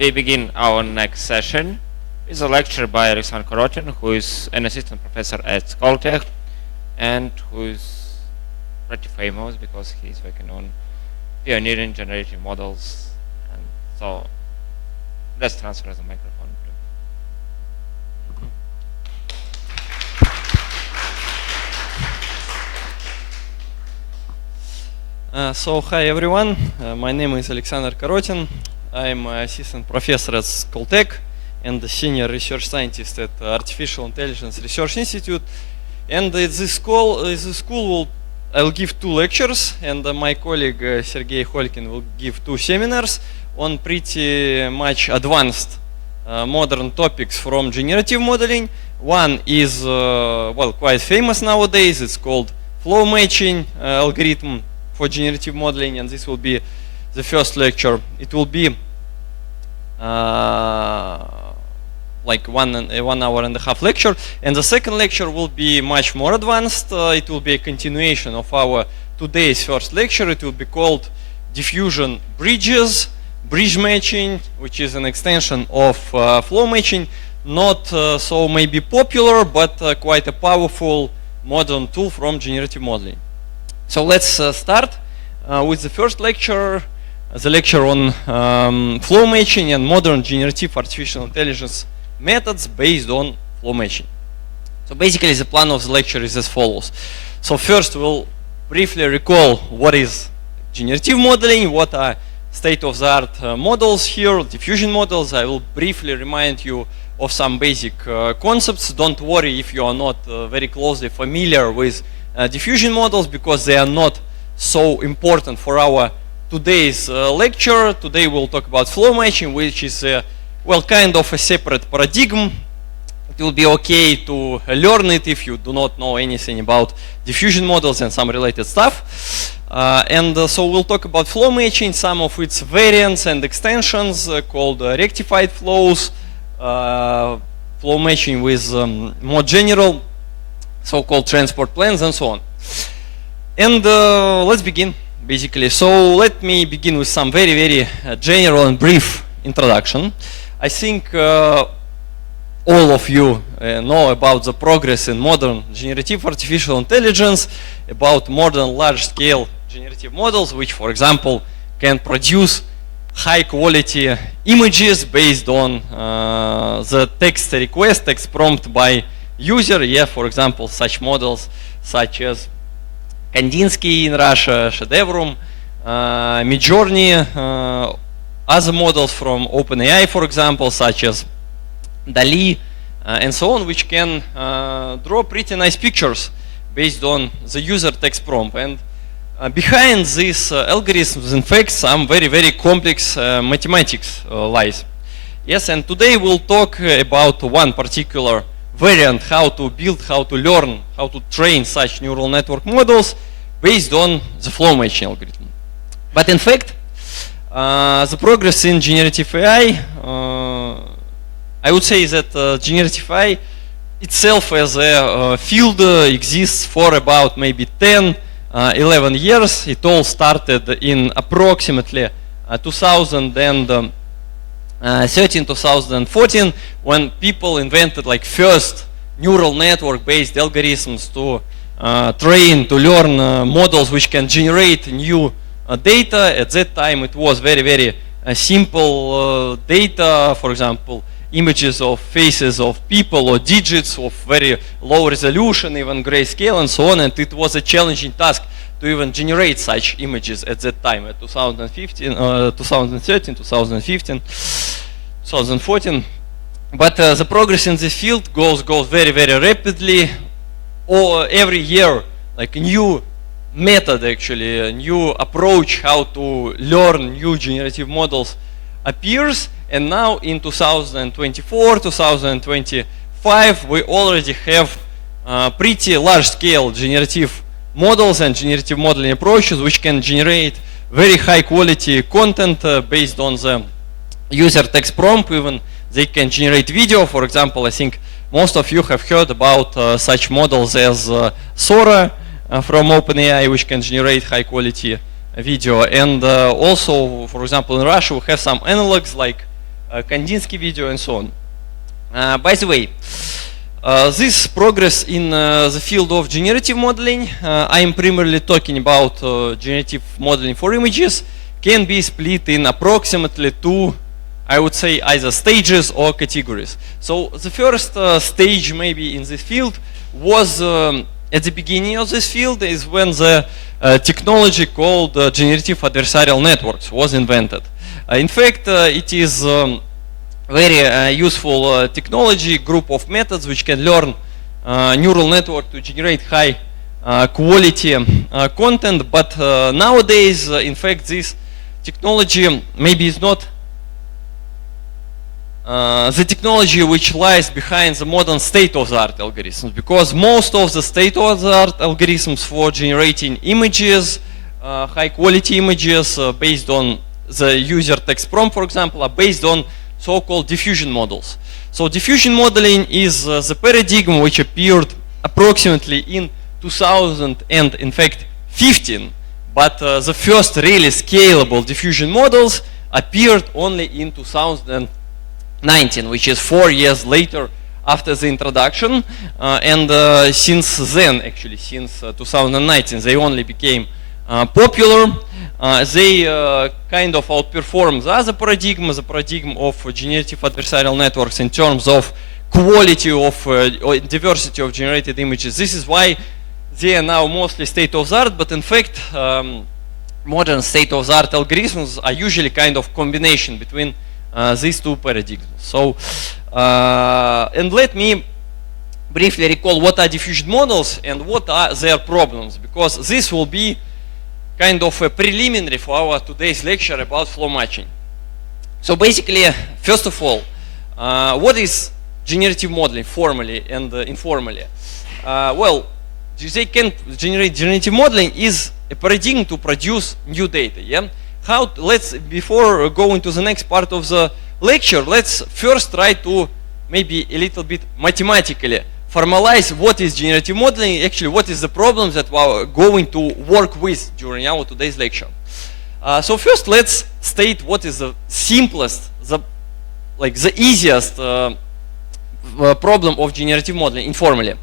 we begin our next session with a lecture by Alexander Korotin, who is an assistant professor at Caltech and who is pretty famous because he's working on pioneering generative models. And so let's transfer the microphone. So hi everyone, my name is Alexander Korotin. I'm an assistant professor at Caltech and a senior research scientist at Artificial Intelligence Research Institute. And at this school I'll give 2 lectures, and my colleague Sergey Holkin will give 2 seminars on pretty much advanced modern topics from generative modeling. One is quite famous nowadays. It's called flow matching algorithm for generative modeling, and this will be the first lecture. It will be like 1 hour and a half lecture, and the second lecture will be much more advanced. It will be a continuation of our today's first lecture. It will be called diffusion bridges, bridge matching, which is an extension of flow matching. Not so maybe popular, but quite a powerful modern tool from generative modeling. So let's start with the first lecture, the lecture on flow matching and modern generative artificial intelligence methods based on flow matching. So basically the plan of the lecture is as follows. So first we'll briefly recall what is generative modeling, what are state-of-the-art models here, diffusion models. I will briefly remind you of some basic concepts. Don't worry if you are not very closely familiar with diffusion models, because they are not so important for our today's lecture. Today we'll talk about flow matching, which is kind of a separate paradigm. It will be okay to learn it if you do not know anything about diffusion models and some related stuff. So we'll talk about flow matching, some of its variants and extensions called rectified flows, flow matching with more general so-called transport plans, and so on. And let's begin, basically. So let me begin with some very general and brief introduction. I think all of you know about the progress in modern generative artificial intelligence, about modern large-scale generative models, which, for example, can produce high-quality images based on the text request, text prompt by user. Yeah, for example, such models such as Kandinsky in Russia, Shedevrum, Midjourney, other models from OpenAI, for example, such as DALI, and so on, which can draw pretty nice pictures based on the user text prompt. And behind these algorithms, in fact, some very complex mathematics lies. Yes, and today we'll talk about one particular variant, how to build, how to learn, how to train such neural network models based on the flow matching algorithm. But in fact, the progress in generative AI, I would say that generative AI itself as a field exists for about maybe 10, 11 years. It all started in approximately 2013, 2014, when people invented like first neural network based algorithms to train, to learn models which can generate new data. At that time it was very simple data, for example, images of faces of people or digits of very low resolution, even grayscale and so on, and it was a challenging task to even generate such images at that time, at 2013, 2015, 2014. But the progress in this field goes very rapidly. Every year, like a new method, actually, a new approach how to learn new generative models appears. And now in 2024, 2025, we already have pretty large-scale generative models and generative modeling approaches which can generate very high-quality content based on the user text prompt. Even they can generate video. For example, I think most of you have heard about such models as Sora from OpenAI, which can generate high-quality video. And also, for example, in Russia, we have some analogs like Kandinsky video, and so on. By the way, this progress in the field of generative modeling, I am primarily talking about generative modeling for images, can be split in approximately two, I would say, either stages or categories. So the first stage maybe in this field was at the beginning of this field is when the technology called generative adversarial networks was invented. In fact, it is very useful technology group of methods which can learn neural network to generate high quality content. But nowadays, in fact, this technology maybe is not the technology which lies behind the modern state-of-the-art algorithms, because most of the state-of-the-art algorithms for generating images, high-quality images based on the user text prompt, for example, are based on so-called diffusion models. So diffusion modeling is the paradigm which appeared approximately in 2000 and in fact 15, but the first really scalable diffusion models appeared only in 2019, which is 4 years later after the introduction, and since then, actually since 2019, they only became popular. They kind of outperform the other paradigm, the paradigm of generative adversarial networks in terms of quality of or diversity of generated images. This is why they are now mostly state-of-the-art, but in fact, modern state-of-the-art algorithms are usually kind of combination between these two paradigms. So, and let me briefly recall what are diffusion models and what are their problems, because this will be kind of a preliminary for our today's lecture about flow matching. So basically, first of all, what is generative modeling formally and informally? Well, they can generate generative modeling is a paradigm to produce new data. Yeah. How? Let's before going to the next part of the lecture, let's first try to maybe a little bit mathematically formalize what is generative modeling, actually what is the problems that we are going to work with during our today's lecture. So first let's state what is the simplest, the easiest problem of generative modeling informally.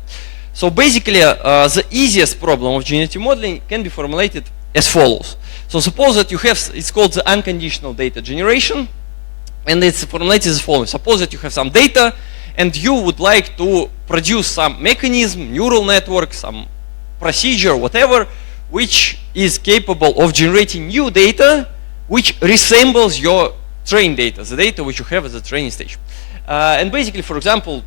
So basically the easiest problem of generative modeling can be formulated as follows. So suppose that you have, it's called the unconditional data generation, and it's formulated as follows. Suppose that you have some data and you would like to produce some mechanism, neural network, some procedure, whatever, which is capable of generating new data which resembles your trained data, the data which you have at the training stage. And basically, for example,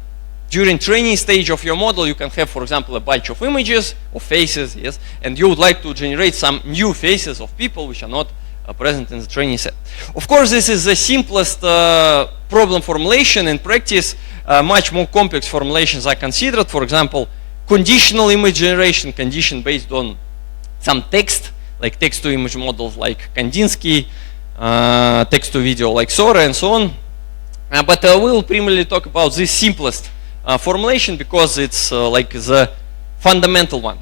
during training stage of your model, you can have, for example, a bunch of images or faces, yes, and you would like to generate some new faces of people which are not present in the training set. Of course, this is the simplest problem formulation. In practice, much more complex formulations are considered. For example, conditional image generation, condition based on some text, like text-to-image models like Kandinsky, text-to-video like Sora, and so on. But we will primarily talk about this simplest formulation because it's like the fundamental one.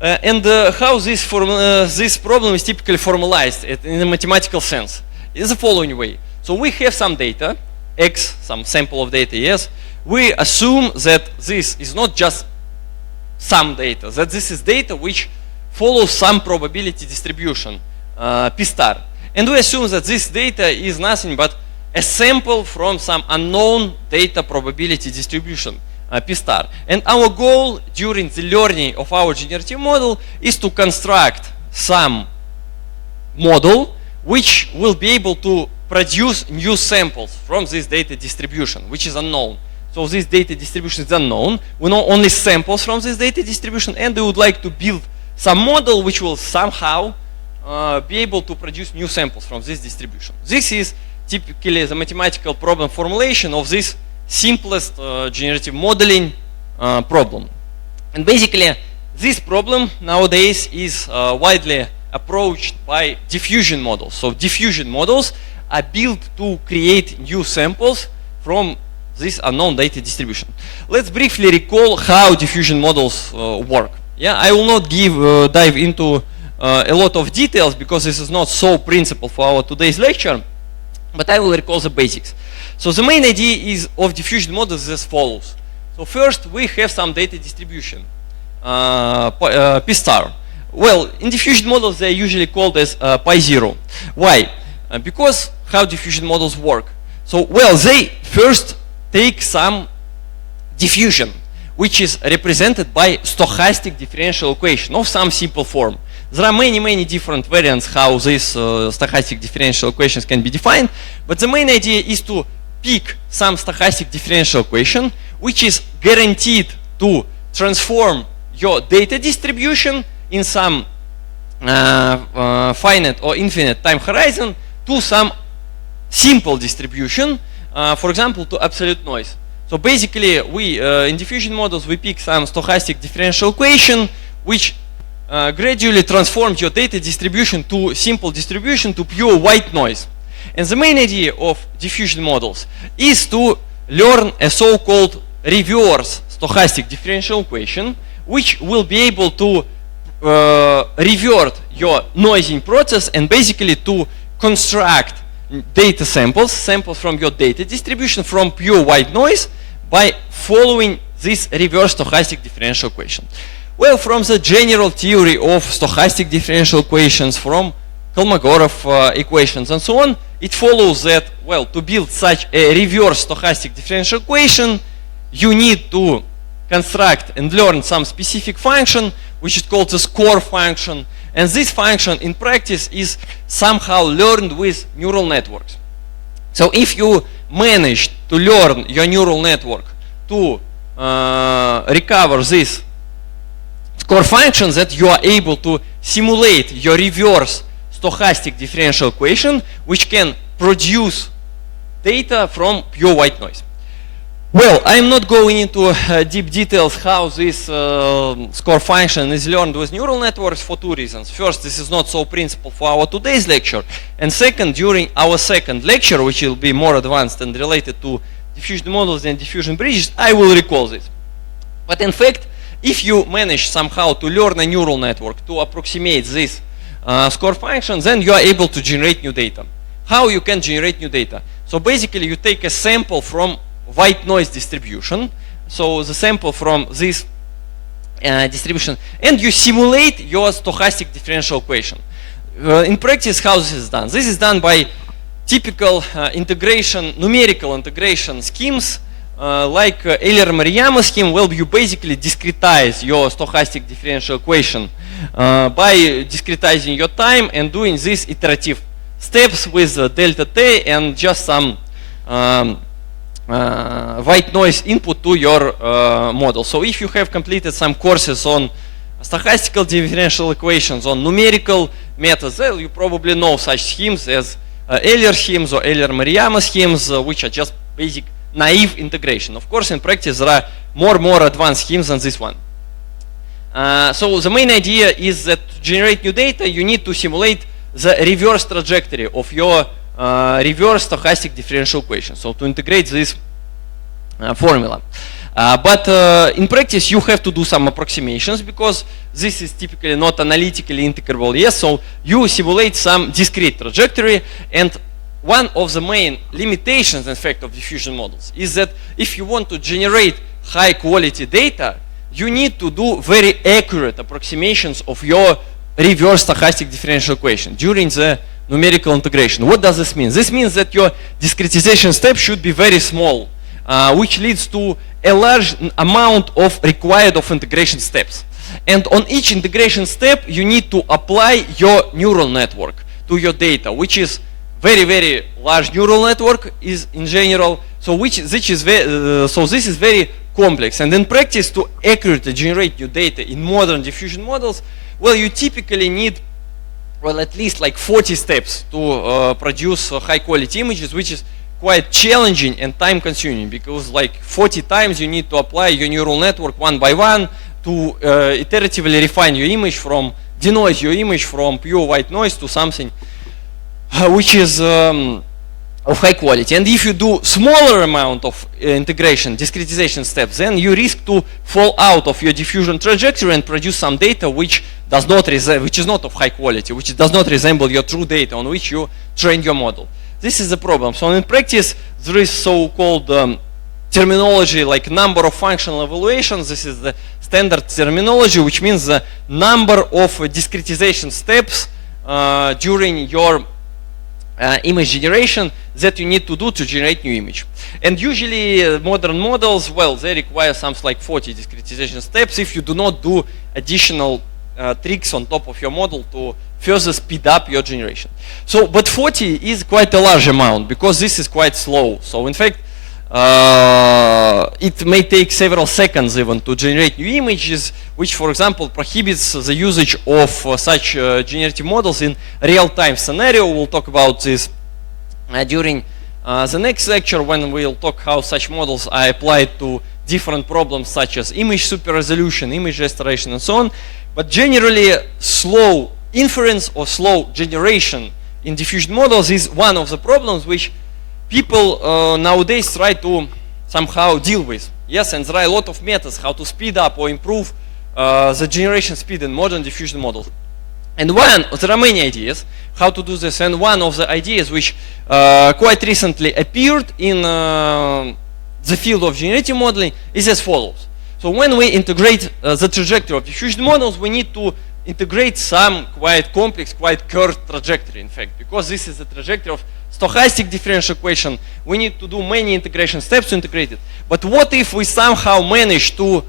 And how this problem is typically formalized in a mathematical sense is the following way. So we have some data, X, some sample of data, yes. We assume that this is not just some data, that this is data which follows some probability distribution, P star. And we assume that this data is nothing but a sample from some unknown data probability distribution, P star. And our goal during the learning of our generative model is to construct some model which will be able to produce new samples from this data distribution, which is unknown. So this data distribution is unknown. We know only samples from this data distribution, and we would like to build some model which will somehow be able to produce new samples from this distribution. This is typically the mathematical problem formulation of this simplest generative modeling problem. And basically, this problem nowadays is widely approached by diffusion models. So diffusion models are built to create new samples from this unknown data distribution. Let's briefly recall how diffusion models work. Yeah, I will not dive into a lot of details because this is not so principal for our today's lecture. but I will recall the basics. So the main idea of diffusion models is as follows. So first we have some data distribution, P star. Well, in diffusion models they are usually called as pi zero. Why? Because how diffusion models work. So well, they first take some diffusion, which is represented by stochastic differential equation of some simple form. There are many different variants how these stochastic differential equations can be defined, but the main idea is to pick some stochastic differential equation which is guaranteed to transform your data distribution in some finite or infinite time horizon to some simple distribution, for example to absolute noise. So basically we in diffusion models we pick some stochastic differential equation which gradually transforms your data distribution to simple distribution to pure white noise. And the main idea of diffusion models is to learn a so-called reverse stochastic differential equation which will be able to revert your noising process and basically to construct data samples from your data distribution from pure white noise by following this reverse stochastic differential equation. Well, from the general theory of stochastic differential equations, from Kolmogorov equations and so on, it follows that, well, to build such a reverse stochastic differential equation, you need to construct and learn some specific function, which is called the score function. And this function in practice is somehow learned with neural networks. So if you manage to learn your neural network to recover this score function, that you are able to simulate your reverse stochastic differential equation, which can produce data from pure white noise. Well, I'm not going into deep details how this score function is learned with neural networks for two reasons. First, this is not so principal for our today's lecture. And second, during our second lecture, which will be more advanced and related to diffusion models and diffusion bridges, I will recall this. But in fact, if you manage somehow to learn a neural network to approximate this score function, then you are able to generate new data. How you can generate new data? So basically, you take a sample from white noise distribution, so the sample from this distribution, and you simulate your stochastic differential equation. In practice, how this is done? This is done by typical numerical integration schemes, like Euler-Maruyama scheme, where you basically discretize your stochastic differential equation by discretizing your time and doing these iterative steps with delta t and just some white noise input to your model. So if you have completed some courses on stochastic differential equations, on numerical methods, well, you probably know such schemes as Euler schemes or Euler-Maruyama schemes, which are just basic naive integration. Of course, in practice, there are more advanced schemes than this one. So the main idea is that to generate new data, you need to simulate the reverse trajectory of your reverse stochastic differential equation. So to integrate this formula. But in practice, you have to do some approximations because this is typically not analytically integrable. Yes, so you simulate some discrete trajectory, and one of the main limitations, in fact, of diffusion models is that if you want to generate high quality data, you need to do very accurate approximations of your reverse stochastic differential equation during the numerical integration. What does this mean? This means that your discretization step should be very small, which leads to a large amount of required of integration steps. And on each integration step, you need to apply your neural network to your data, which is very large neural network is in general. So this is very complex. And in practice, to accurately generate new data in modern diffusion models, well, you typically need, well, at least like 40 steps to produce high quality images, which is quite challenging and time consuming, because like 40 times you need to apply your neural network one by one to iteratively refine your image from, denoise your image from pure white noise to something which is of high quality. And if you do smaller amount of integration, discretization steps, then you risk to fall out of your diffusion trajectory and produce some data which is not of high quality, which does not resemble your true data on which you train your model. this is the problem. So in practice, there is so-called terminology like number of functional evaluations. This is the standard terminology, which means the number of discretization steps during your image generation that you need to do to generate new image. And usually modern models, well, they require something like 40 discretization steps if you do not do additional tricks on top of your model to further speed up your generation. So, but 40 is quite a large amount because this is quite slow. So in fact, it may take several seconds even to generate new images, which for example prohibits the usage of such generative models in real-time scenario. We'll talk about this during the next lecture when we'll talk how such models are applied to different problems such as image super resolution, image restoration and so on. But generally slow inference or slow generation in diffusion models is one of the problems which people nowadays try to somehow deal with. Yes, and there are a lot of methods how to speed up or improve the generation speed in modern diffusion models. And there are many ideas how to do this, and one of the ideas which quite recently appeared in the field of generative modeling is as follows. So when we integrate the trajectory of diffusion models, we need to integrate some quite complex, quite curved trajectory, in fact, because this is the trajectory of stochastic differential equation. We need to do many integration steps to integrate it. But what if we somehow manage to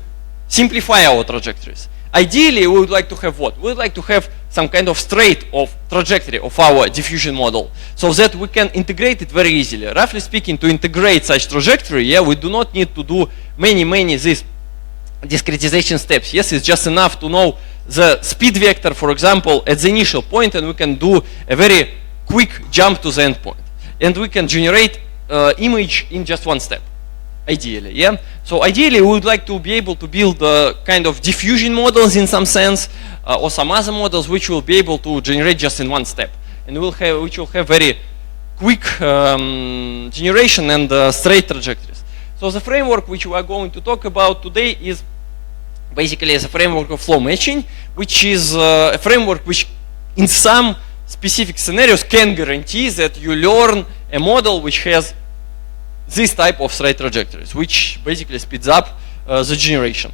simplify our trajectories? Ideally, we would like to have what? We would like to have some kind of straight of trajectory of our diffusion model so that we can integrate it very easily. Roughly speaking, to integrate such trajectory, yeah, we do not need to do many these discretization steps. Yes, it's just enough to know the speed vector, for example, at the initial point, and we can do a very quick jump to the endpoint. And we can generate image in just one step, ideally, yeah? So ideally, we would like to be able to build kind of diffusion models in some sense, or some other models which will be able to generate just in one step. And which will have very quick generation and straight trajectories. So the framework which we are going to talk about today is basically the framework of flow matching, which is a framework which in some specific scenarios can guarantee that you learn a model which has this type of straight trajectories, which basically speeds up the generation.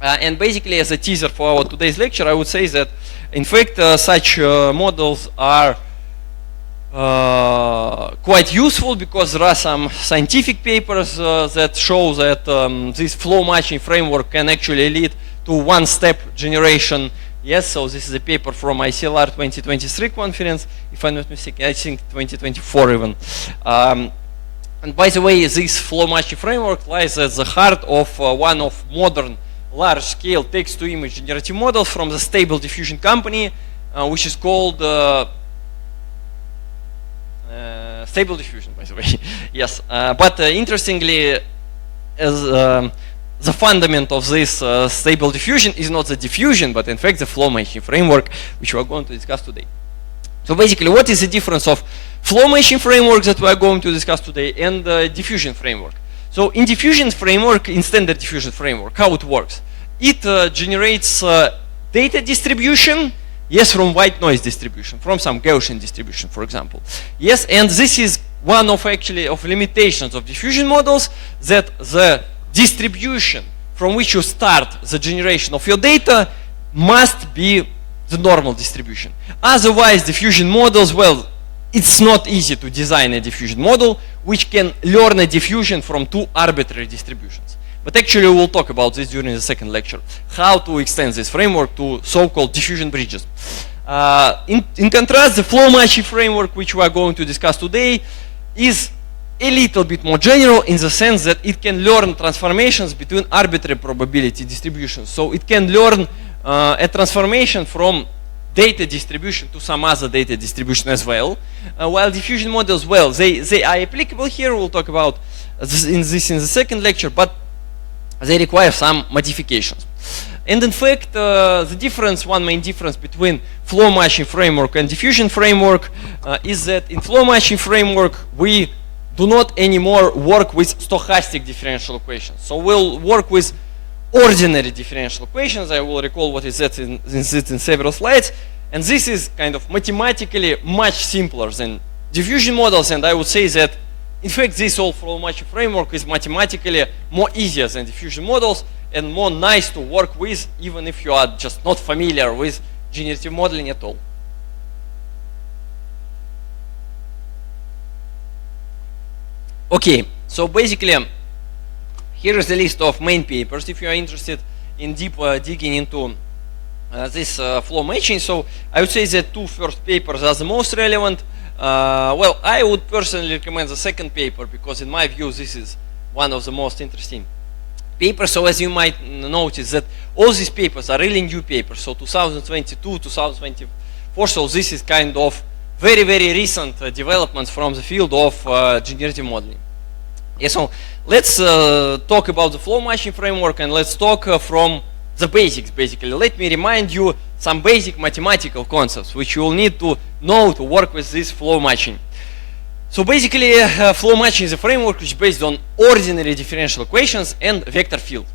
And basically, as a teaser for our today's lecture, I would say that in fact such models are quite useful because there are some scientific papers that show that this flow matching framework can actually lead to one-step generation. Yes, so this is a paper from ICLR 2023 conference, if I'm not mistaken, I think 2024 even. And by the way, this flow matching framework lies at the heart of one of modern large-scale text-to-image generative models from the Stable Diffusion company, which is called Stable Diffusion, by the way. Yes, but interestingly, as the fundament of this Stable Diffusion is not the diffusion, but in fact the flow matching framework, which we are going to discuss today. So basically, what is the difference of flow matching framework that we are going to discuss today and diffusion framework? So in diffusion framework, in standard diffusion framework, how it works? It generates data distribution, yes, from white noise distribution, from some Gaussian distribution, for example. Yes, and this is one of actually of limitations of diffusion models, that the distribution from which you start the generation of your data must be the normal distribution. Otherwise, diffusion models, well, it's not easy to design a diffusion model which can learn a diffusion from two arbitrary distributions. But actually, we'll talk about this during the second lecture, how to extend this framework to so-called diffusion bridges. In contrast, the flow matching framework, which we are going to discuss today, is a little bit more general in the sense that it can learn transformations between arbitrary probability distributions. So it can learn a transformation from data distribution to some other data distribution as well. While diffusion models, well, they are applicable here. We'll talk about this in the second lecture, but they require some modifications. And in fact, the difference, one main difference between flow matching framework and diffusion framework is that in flow matching framework, we do not anymore work with stochastic differential equations. So we'll work with ordinary differential equations. I will recall what is that in several slides. And this is kind of mathematically much simpler than diffusion models, and I would say that in fact this whole flow matching framework is mathematically more easier than diffusion models and more nice to work with, even if you are just not familiar with generative modeling at all. Okay, so basically here is the list of main papers if you are interested in deep digging into this flow matching. So I would say that two first papers are the most relevant. Well, I would personally recommend the second paper because in my view this is one of the most interesting papers. So as you might notice that all these papers are really new papers, so 2022, 2024, so this is kind of very recent developments from the field of generative modeling. Yeah, so let's talk about the flow matching framework, and let's talk from the basics basically. Let me remind you some basic mathematical concepts which you will need to know to work with this flow matching. So basically flow matching is a framework which is based on ordinary differential equations and vector field.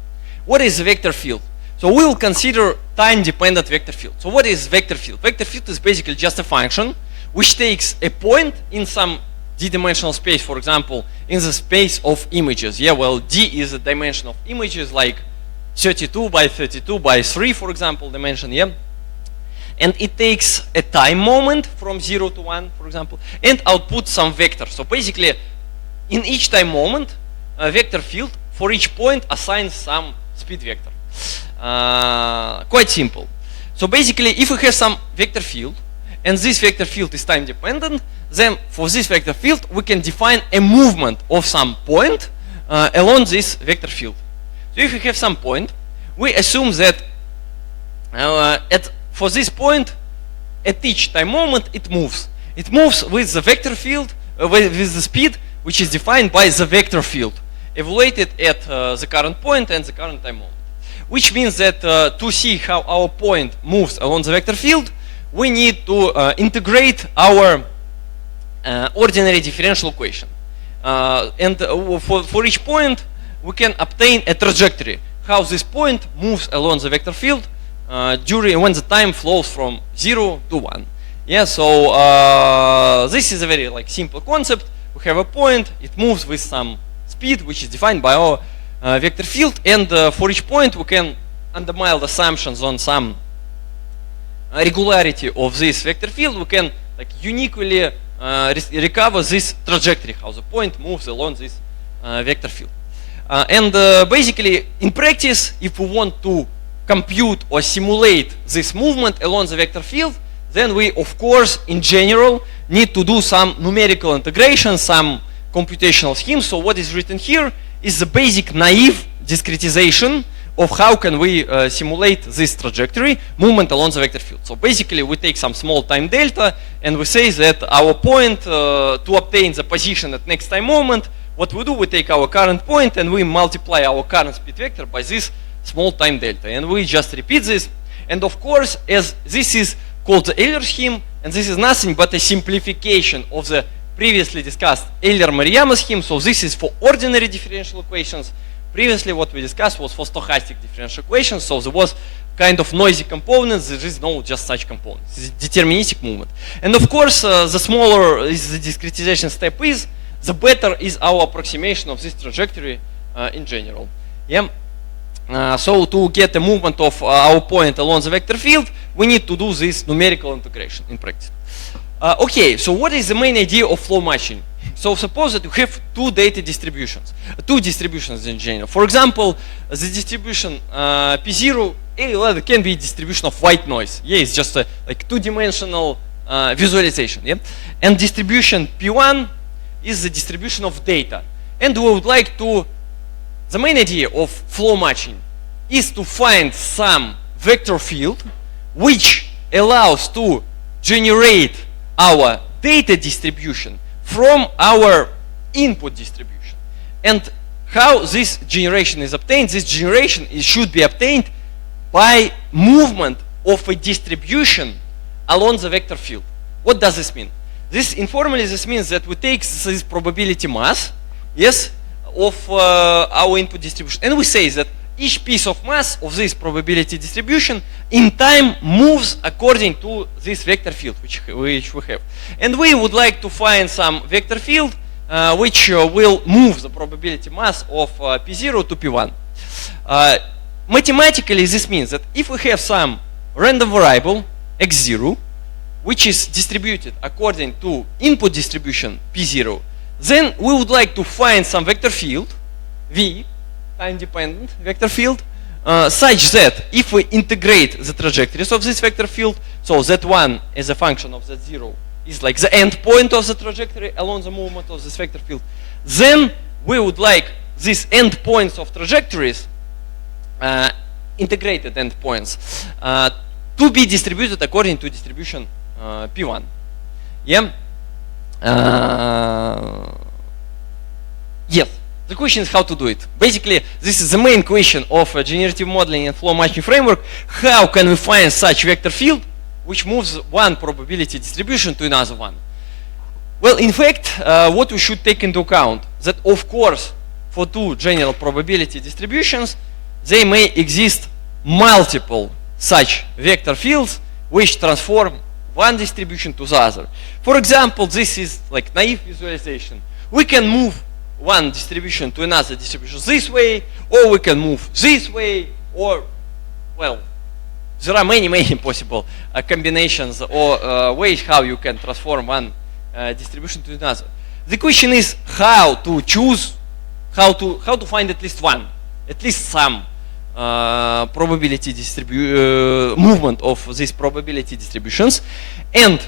What is a vector field? So we will consider time dependent vector field. So what is vector field? Vector field is basically just a function which takes a point in some d-dimensional space, for example in the space of images. Yeah, well, d is a dimension of images like 32 by 32 by 3, for example, dimension, yeah? And it takes a time moment from 0 to 1, for example, and outputs some vector. So basically, in each time moment, a vector field for each point assigns some speed vector. Quite simple. So basically, if we have some vector field, and this vector field is time dependent, then for this vector field, we can define a movement of some point along this vector field. So if we have some point, we assume that for this point, at each time moment, it moves. It moves with the vector field, with the speed, which is defined by the vector field, evaluated at the current point and the current time moment. Which means that to see how our point moves along the vector field, we need to integrate our ordinary differential equation. And for each point, we can obtain a trajectory, how this point moves along the vector field during when the time flows from 0 to 1. Yeah, so this is a very simple concept. We have a point, it moves with some speed which is defined by our vector field, and for each point we can, under mild assumptions on some regularity of this vector field, we can uniquely recover this trajectory, how the point moves along this vector field. And basically, in practice, if we want to compute or simulate this movement along the vector field, then we, of course, in general, need to do some numerical integration, some computational schemes. So what is written here is the basic naive discretization of how can we simulate this trajectory movement along the vector field. So basically, we take some small time delta, and we say that our point, to obtain the position at next time moment, what we do, we take our current point and we multiply our current speed vector by this small time delta. And we just repeat this. And of course, as this is called the Euler scheme, and this is nothing but a simplification of the previously discussed Euler-Maruyama scheme. So this is for ordinary differential equations. Previously, what we discussed was for stochastic differential equations. So there was kind of noisy components. There is no just such components. It's deterministic movement. And of course, the smaller is the discretization step is, the better is our approximation of this trajectory in general. Yeah. So to get a movement of our point along the vector field, we need to do this numerical integration in practice. Okay, so what is the main idea of flow matching? So suppose that you have two data distributions, two distributions in general. For example, the distribution P0 can be a distribution of white noise. Yeah, it's just a two-dimensional visualization. Yeah, and distribution P1 is the distribution of data. And we would like to, the main idea of flow matching is to find some vector field which allows to generate our data distribution from our input distribution. And how this generation is obtained? This generation should be obtained by movement of a distribution along the vector field. What does this mean? This informally, this means that we take this probability mass, yes, of our input distribution, and we say that each piece of mass of this probability distribution in time moves according to this vector field which we have. And we would like to find some vector field which will move the probability mass of P0 to P1. Mathematically, this means that if we have some random variable x0 which is distributed according to input distribution P0, then we would like to find some vector field V, time-dependent vector field, such that if we integrate the trajectories of this vector field, so Z1 as a function of Z0 is like the end point of the trajectory along the movement of this vector field, then we would like these end points of trajectories, integrated end points, to be distributed according to distribution P1. Yeah. Yes. The question is how to do it. Basically, this is the main question of generative modeling and flow matching framework. How can we find such vector field which moves one probability distribution to another one? Well, in fact, what we should take into account that, of course, for two general probability distributions, they may exist multiple such vector fields which transform one distribution to the other. For example, this is like naive visualization. We can move one distribution to another distribution this way, or we can move this way, or, well, there are many possible combinations or ways how you can transform one distribution to another. The question is how to choose, how to find at least one, at least some probability movement of these probability distributions. And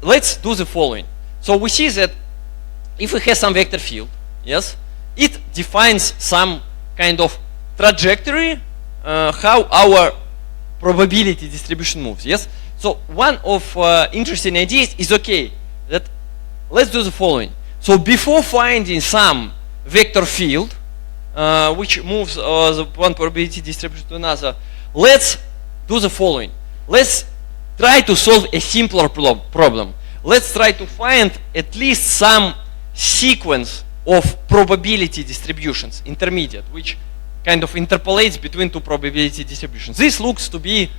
let's do the following. So we see that if we have some vector field, yes, it defines some kind of trajectory how our probability distribution moves, yes. So one of interesting ideas is, okay, that let's do the following. So before finding some vector field which moves the one probability distribution to another, let's do the following. Let's try to solve a simpler problem. Let's try to find at least some sequence of probability distributions, intermediate, which kind of interpolates between two probability distributions. This looks to be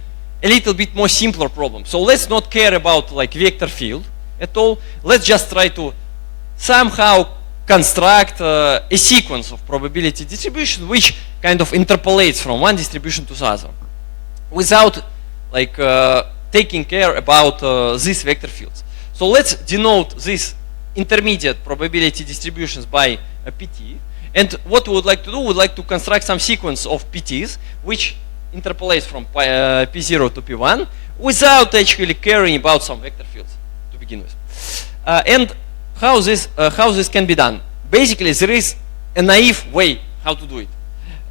a little bit more simpler problem. So let's not care about like vector field at all. Let's just try to somehow construct a sequence of probability distribution which kind of interpolates from one distribution to the other without like taking care about these vector fields. So let's denote these intermediate probability distributions by a PT. And what we would like to do, we would like to construct some sequence of PTs which interpolates from P0 to P1 without actually caring about some vector fields to begin with. And how this can be done? Basically, there is a naive way how to do it.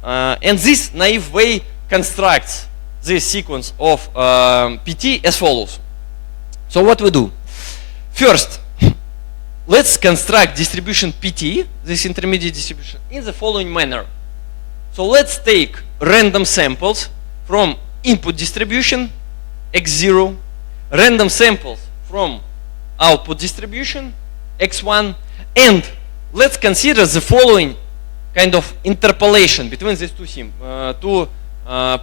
And this naive way constructs this sequence of PT as follows. So what we do? First, let's construct distribution PT, this intermediate distribution, in the following manner. So let's take random samples from input distribution, x0, random samples from output distribution, x1, and let's consider the following kind of interpolation between these two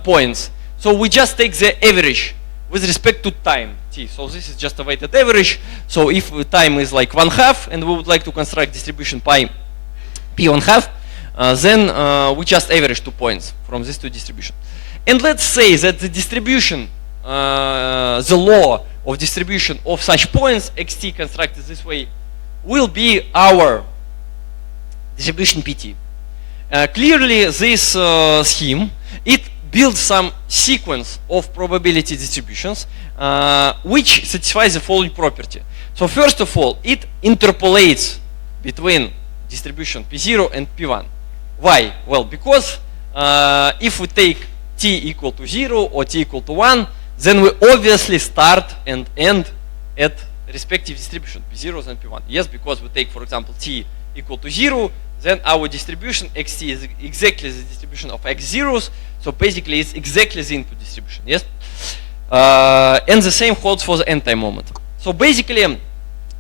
points. So we just take the average with respect to time, t. So this is just a weighted average. So if time is like 1/2 and we would like to construct distribution pi p1/2, then we just average 2 points from these two distributions. And let's say that the distribution, the law of distribution of such points, xt constructed this way, will be our distribution pt. Clearly this scheme, it builds some sequence of probability distributions which satisfies the following property. So first of all, it interpolates between distribution P0 and P1. Why? Well, because if we take t equal to 0 or t equal to 1, then we obviously start and end at respective distribution, P0 and P1. Yes, because we take, for example, t equal to 0, then our distribution xt is exactly the distribution of x0s, so basically it's exactly the input distribution, yes? And the same holds for the end time moment. So basically,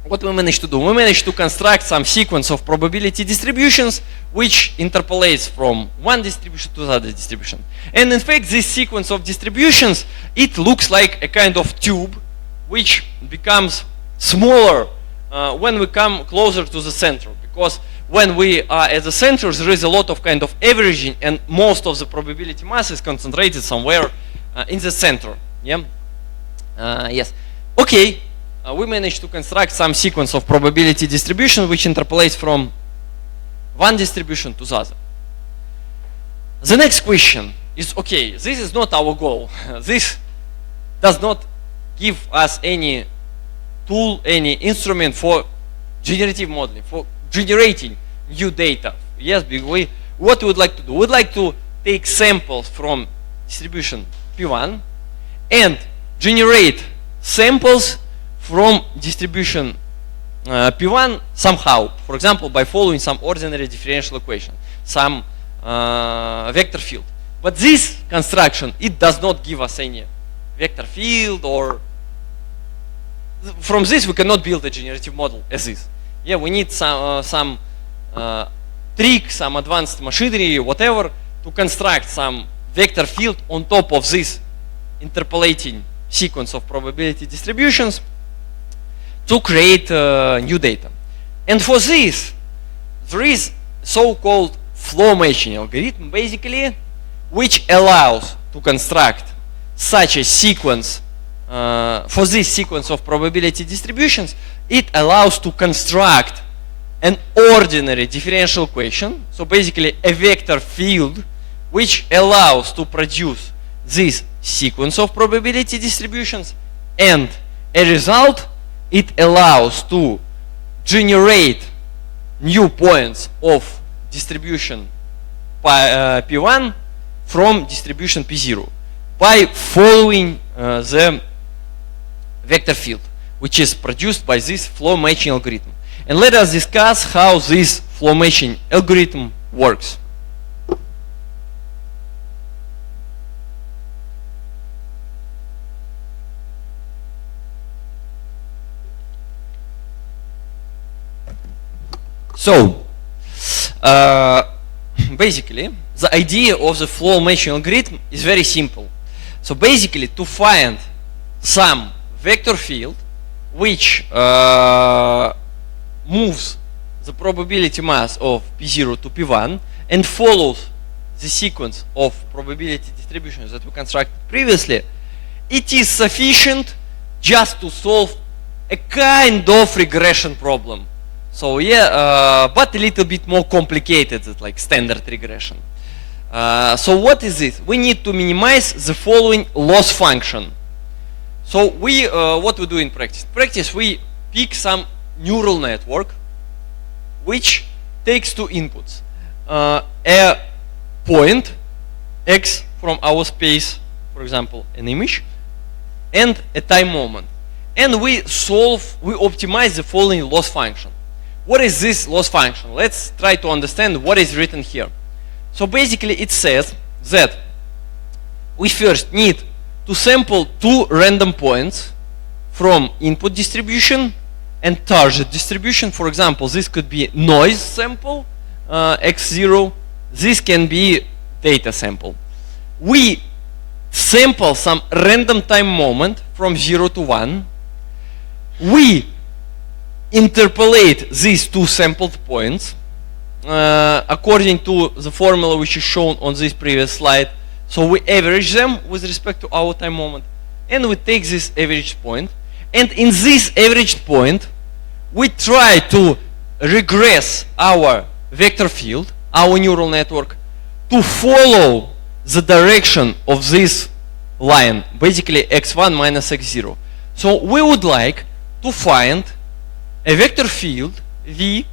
what we managed to do? We managed to construct some sequence of probability distributions which interpolates from one distribution to the other distribution. And in fact, this sequence of distributions, it looks like a kind of tube which becomes smaller when we come closer to the center. Because when we are at the center, there is a lot of kind of averaging, and most of the probability mass is concentrated somewhere in the center. Yeah. Yes. Okay. We managed to construct some sequence of probability distribution which interpolates from one distribution to the other. The next question is, okay, this is not our goal. This does not give us any tool, any instrument for generative modeling, for generating new data. Yes, what we would like to do, we'd like to take samples from distribution P1 and generate samples from distribution P1 somehow, for example, by following some ordinary differential equation, some vector field. But this construction, it does not give us any vector field, or from this we cannot build a generative model as is. Yeah, we need some trick, some advanced machinery, whatever, to construct some vector field on top of this interpolating sequence of probability distributions to create new data. And for this, there is so-called flow matching algorithm, basically, which allows to construct such a sequence. For this sequence of probability distributions, it allows to construct an ordinary differential equation, so basically a vector field, which allows to produce this sequence of probability distributions, and a result, it allows to generate new points of distribution P1 from distribution P0 by following the vector field, which is produced by this flow matching algorithm. And let us discuss how this flow matching algorithm works. So, basically, the idea of the flow matching algorithm is very simple. So basically, to find some vector field which moves the probability mass of P0 to P1 and follows the sequence of probability distributions that we constructed previously, it is sufficient just to solve a kind of regression problem. So yeah, but a little bit more complicated than like standard regression. So what is this? We need to minimize the following loss function. So what we do in practice? In practice, we pick some neural network which takes two inputs. A point, x from our space, for example, an image, and a time moment. And we optimize the following loss function. What is this loss function? Let's try to understand what is written here. So basically it says that we first need to sample two random points from input distribution and target distribution. For example, this could be noise sample, x0. This can be data sample. We sample some random time moment from 0 to 1. We interpolate these two sampled points according to the formula which is shown on this previous slide. So we average them with respect to our time moment, and we take this average point, and in this average point we try to regress our vector field, our neural network, to follow the direction of this line, basically x1 minus x0. So we would like to find a vector field V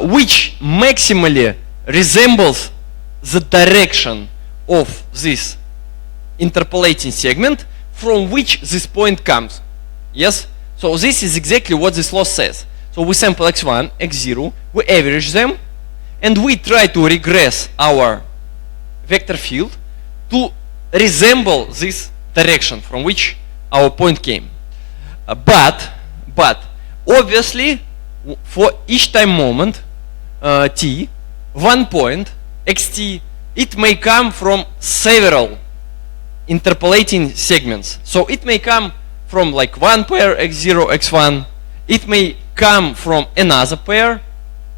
which maximally resembles the direction of this interpolating segment from which this point comes. Yes? So this is exactly what this loss says. So we sample x1, x0, we average them, and we try to regress our vector field to resemble this direction from which our point came. But obviously, for each time moment t, 1 point xt, it may come from several interpolating segments. So it may come from like one pair x0, x1. It may come from another pair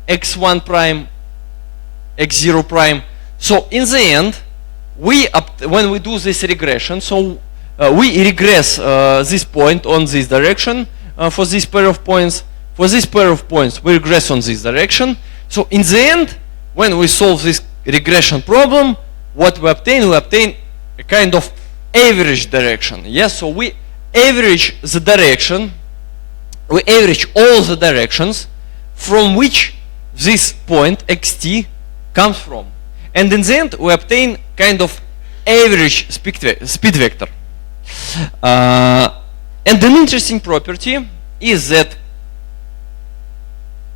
x1 prime, x0 prime. So in the end, when we do this regression, so we regress this point on this direction for this pair of points. For this pair of points, we regress on this direction. So in the end, when we solve this regression problem, what we obtain a kind of average direction. Yes, so we average the direction, we average all the directions from which this point xt comes from. And in the end, we obtain kind of average speed vector. And an interesting property is that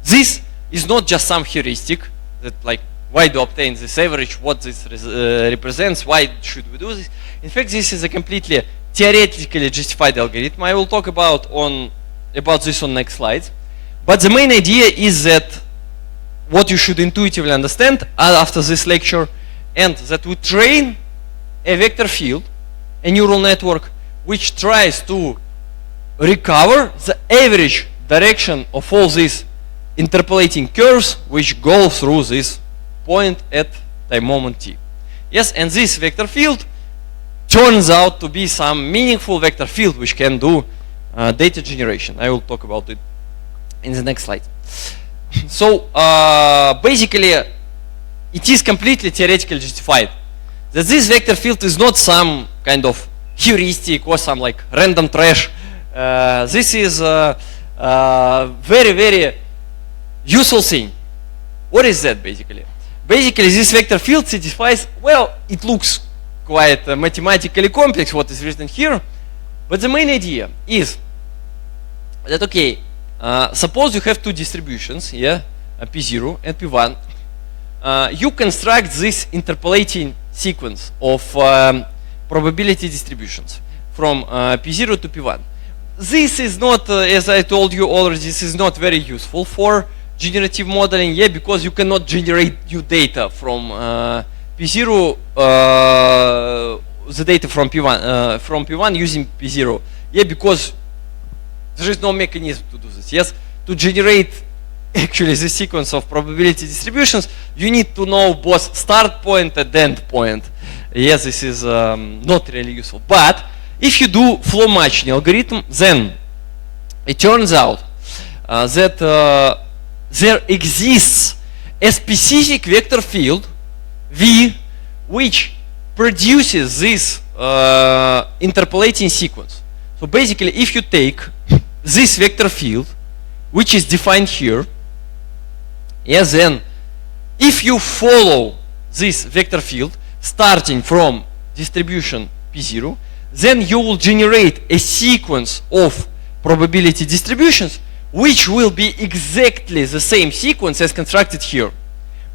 this is not just some heuristic that like why to obtain this average, what this represents, why should we do this. In fact, this is a completely theoretically justified algorithm. I will talk about this on next slides. But the main idea is that what you should intuitively understand after this lecture, and that we train a vector field, a neural network, which tries to recover the average direction of all these interpolating curves which go through this point at time moment t. Yes, and this vector field turns out to be some meaningful vector field which can do data generation. I will talk about it in the next slide. So basically, it is completely theoretically justified that this vector field is not some kind of heuristic or some like random trash. This is a very, very useful thing. What is that basically? Basically, this vector field satisfies, well, it looks quite mathematically complex what is written here, but the main idea is that, okay, suppose you have two distributions, yeah, P0 and P1. You construct this interpolating sequence of probability distributions from P0 to P1. This is not, as I told you already, this is not very useful for generative modeling, yeah, because you cannot generate new data from P0, the data from P1 using P0, yeah, because there is no mechanism to do this. Yes, to generate actually the sequence of probability distributions, you need to know both start point and end point. Yes, this is not really useful. But if you do flow matching algorithm, then it turns out that there exists a specific vector field V which produces this interpolating sequence. So basically, if you take this vector field, which is defined here, yes, then if you follow this vector field starting from distribution P0, then you will generate a sequence of probability distributions which will be exactly the same sequence as constructed here.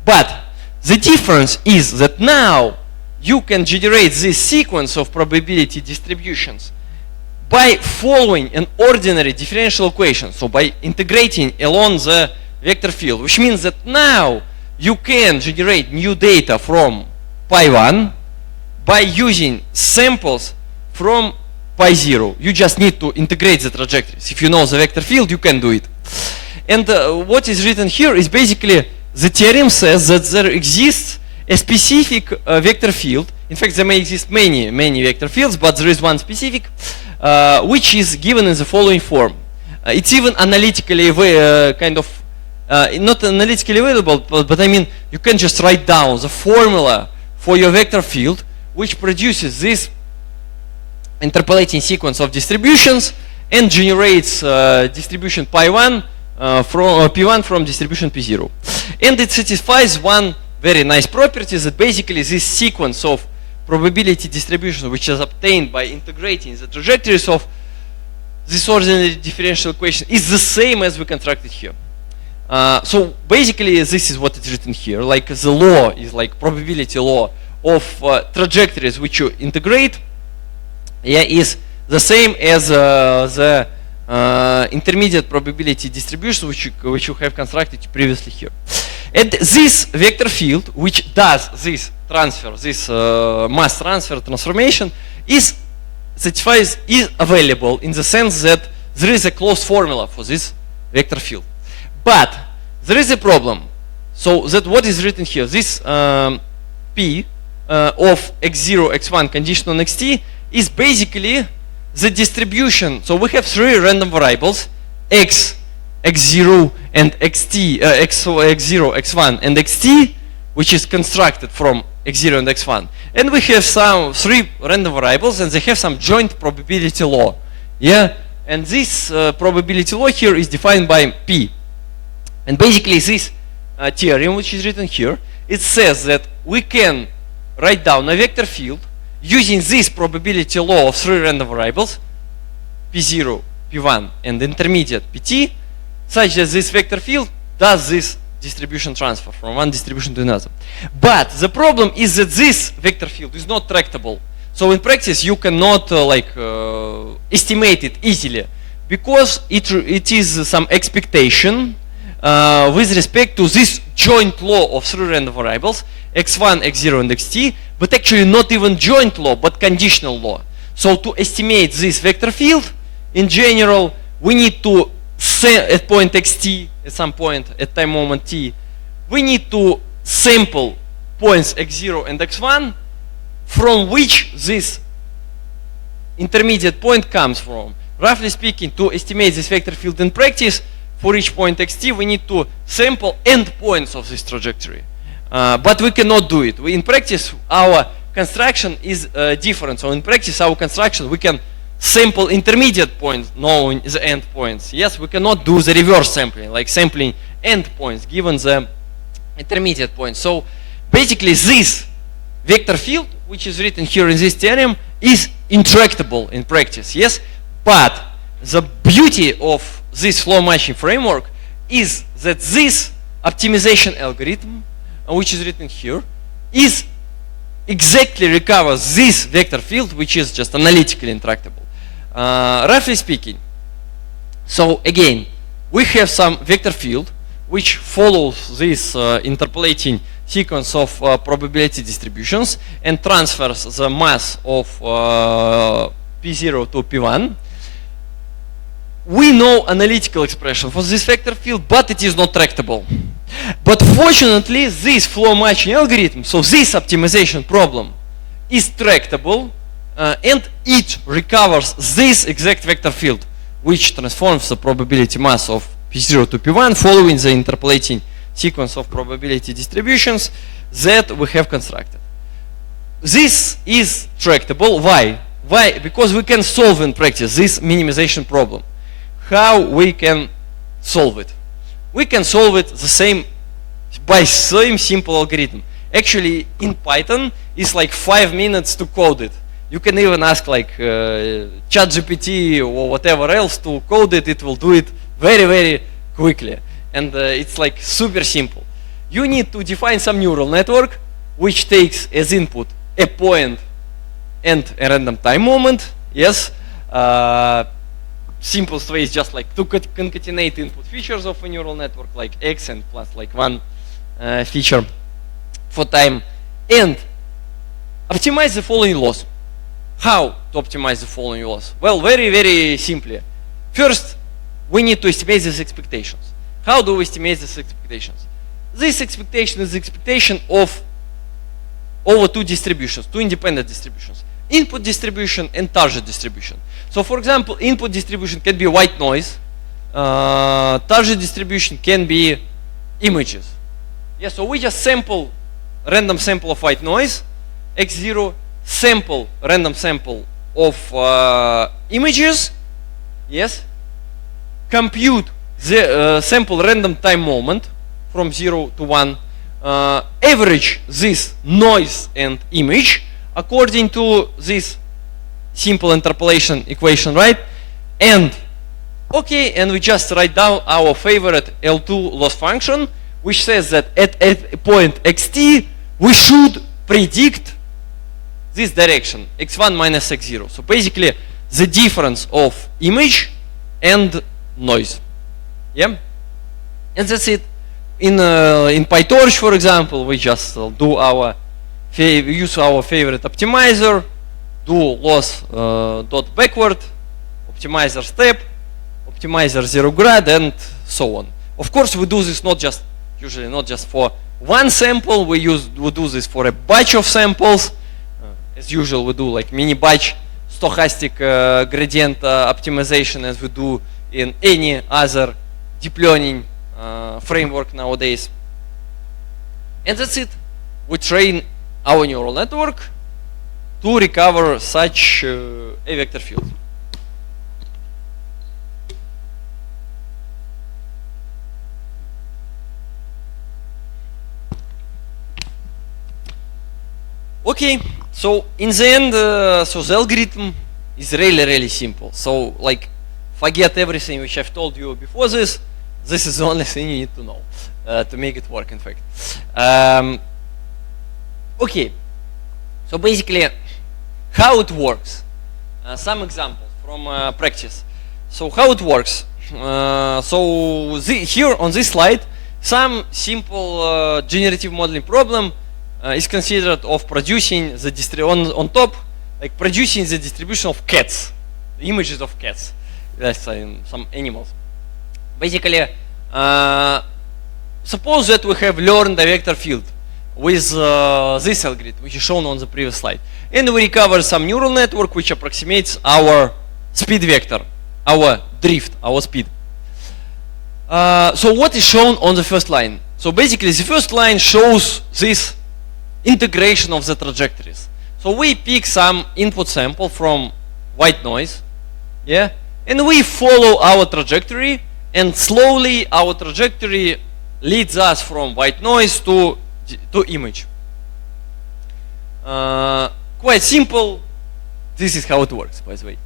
But the difference is that now you can generate this sequence of probability distributions by following an ordinary differential equation, so by integrating along the vector field, which means that now you can generate new data from pi1 by using samples from pi0. You just need to integrate the trajectories. If you know the vector field, you can do it. And what is written here is basically the theorem says that there exists a specific vector field. In fact, there may exist many vector fields, but there is one specific which is given in the following form. It's even analytically not analytically available, but I mean you can just write down the formula for your vector field which produces this interpolating sequence of distributions and generates distribution pi1 from P1 from distribution P0. And it satisfies one very nice property, that basically this sequence of probability distribution which is obtained by integrating the trajectories of this ordinary differential equation is the same as we constructed here. So basically this is what is written here, like the law is like probability law of trajectories which you integrate, yeah, is the same as the intermediate probability distribution which you have constructed previously here. And this vector field, which does this transfer, this mass transfer transformation, is available in the sense that there is a closed formula for this vector field. But there is a problem. So that what is written here, this P of x0, x1 conditional on xt is basically the distribution. So we have three random variables, x, x0, and xt, x0, x1, and xt, which is constructed from x0 and x1. And we have some three random variables, and they have some joint probability law. Yeah, and this probability law here is defined by P. And basically this theorem, which is written here, it says that we can write down a vector field using this probability law of three random variables, P0, P1, and intermediate Pt, such that this vector field does this distribution transfer from one distribution to another. But the problem is that this vector field is not tractable. So in practice, you cannot estimate it easily, because it is some expectation with respect to this joint law of three random variables, x1, x0, and xt, but actually not even joint law, but conditional law. So to estimate this vector field, in general, we need to at point xt, at some point at time moment t, we need to sample points x0 and x1 from which this intermediate point comes from. Roughly speaking, to estimate this vector field in practice, for each point xt, we need to sample endpoints of this trajectory. But we cannot do it. In practice, our construction is different. So in practice, our construction, we can sample intermediate points, knowing the endpoints. Yes, we cannot do the reverse sampling, like sampling endpoints given the intermediate points. So basically, this vector field, which is written here in this theorem, is intractable in practice. Yes, but the beauty of this flow matching framework is that this optimization algorithm, which is written here, is exactly recovers this vector field, which is just analytically intractable. Roughly speaking, so again, we have some vector field which follows this interpolating sequence of probability distributions and transfers the mass of P0 to P1. We know analytical expression for this vector field, but it is not tractable. But fortunately, this flow matching algorithm, so this optimization problem, is tractable, and it recovers this exact vector field, which transforms the probability mass of P0 to P1 following the interpolating sequence of probability distributions that we have constructed. This is tractable. Why? Why? Because we can solve in practice this minimization problem. How we can solve it? We can solve it the same by same simple algorithm. Actually, in Python, it's like 5 minutes to code it. You can even ask like ChatGPT or whatever else to code it. It will do it very, very quickly. And it's like super simple. You need to define some neural network which takes as input a point and a random time moment. Yes. Simplest way is just like to concatenate input features of a neural network, like x and plus like one feature for time, and optimize the following laws. How to optimize the following laws? Well, very, very simply. First, we need to estimate these expectations. How do we estimate these expectations? This expectation is the expectation of over two distributions, two independent distributions. Input distribution and target distribution. So for example, input distribution can be white noise. Target distribution can be images. Yeah, so we just sample random sample of white noise, x0, sample random sample of images, yes, compute the sample random time moment from 0 to 1, average this noise and image according to this simple interpolation equation, right? And okay, and we just write down our favorite L2 loss function, which says that at a point xt we should predict this direction, x1 minus x0. So basically the difference of image and noise. Yeah, and that's it. In PyTorch, for example, we just do our use our favorite optimizer, do loss dot backward, optimizer step, optimizer zero grad, and so on. Of course, we do this usually not just for one sample. We do this for a batch of samples. As usual, we do like mini batch stochastic gradient optimization as we do in any other deep learning framework nowadays. And that's it. We train our neural network to recover such a vector field. Okay, so in the end, so the algorithm is really simple. So like, forget everything which I've told you before this. This is the only thing you need to know to make it work, in fact. Okay, so basically, how it works. Some examples from practice. So how it works. Here on this slide, some simple generative modeling problem is considered of producing the on top, like producing the distribution of cats, the images of cats, that's some animals. Basically, suppose that we have learned a vector field with this algorithm, which is shown on the previous slide, and we recover some neural network which approximates our speed vector, our drift, our speed. So what is shown on the first line? So basically, the first line shows this integration of the trajectories. So we pick some input sample from white noise, yeah, and we follow our trajectory, and slowly our trajectory leads us from white noise to image. Quite simple. This is how it works, by the way.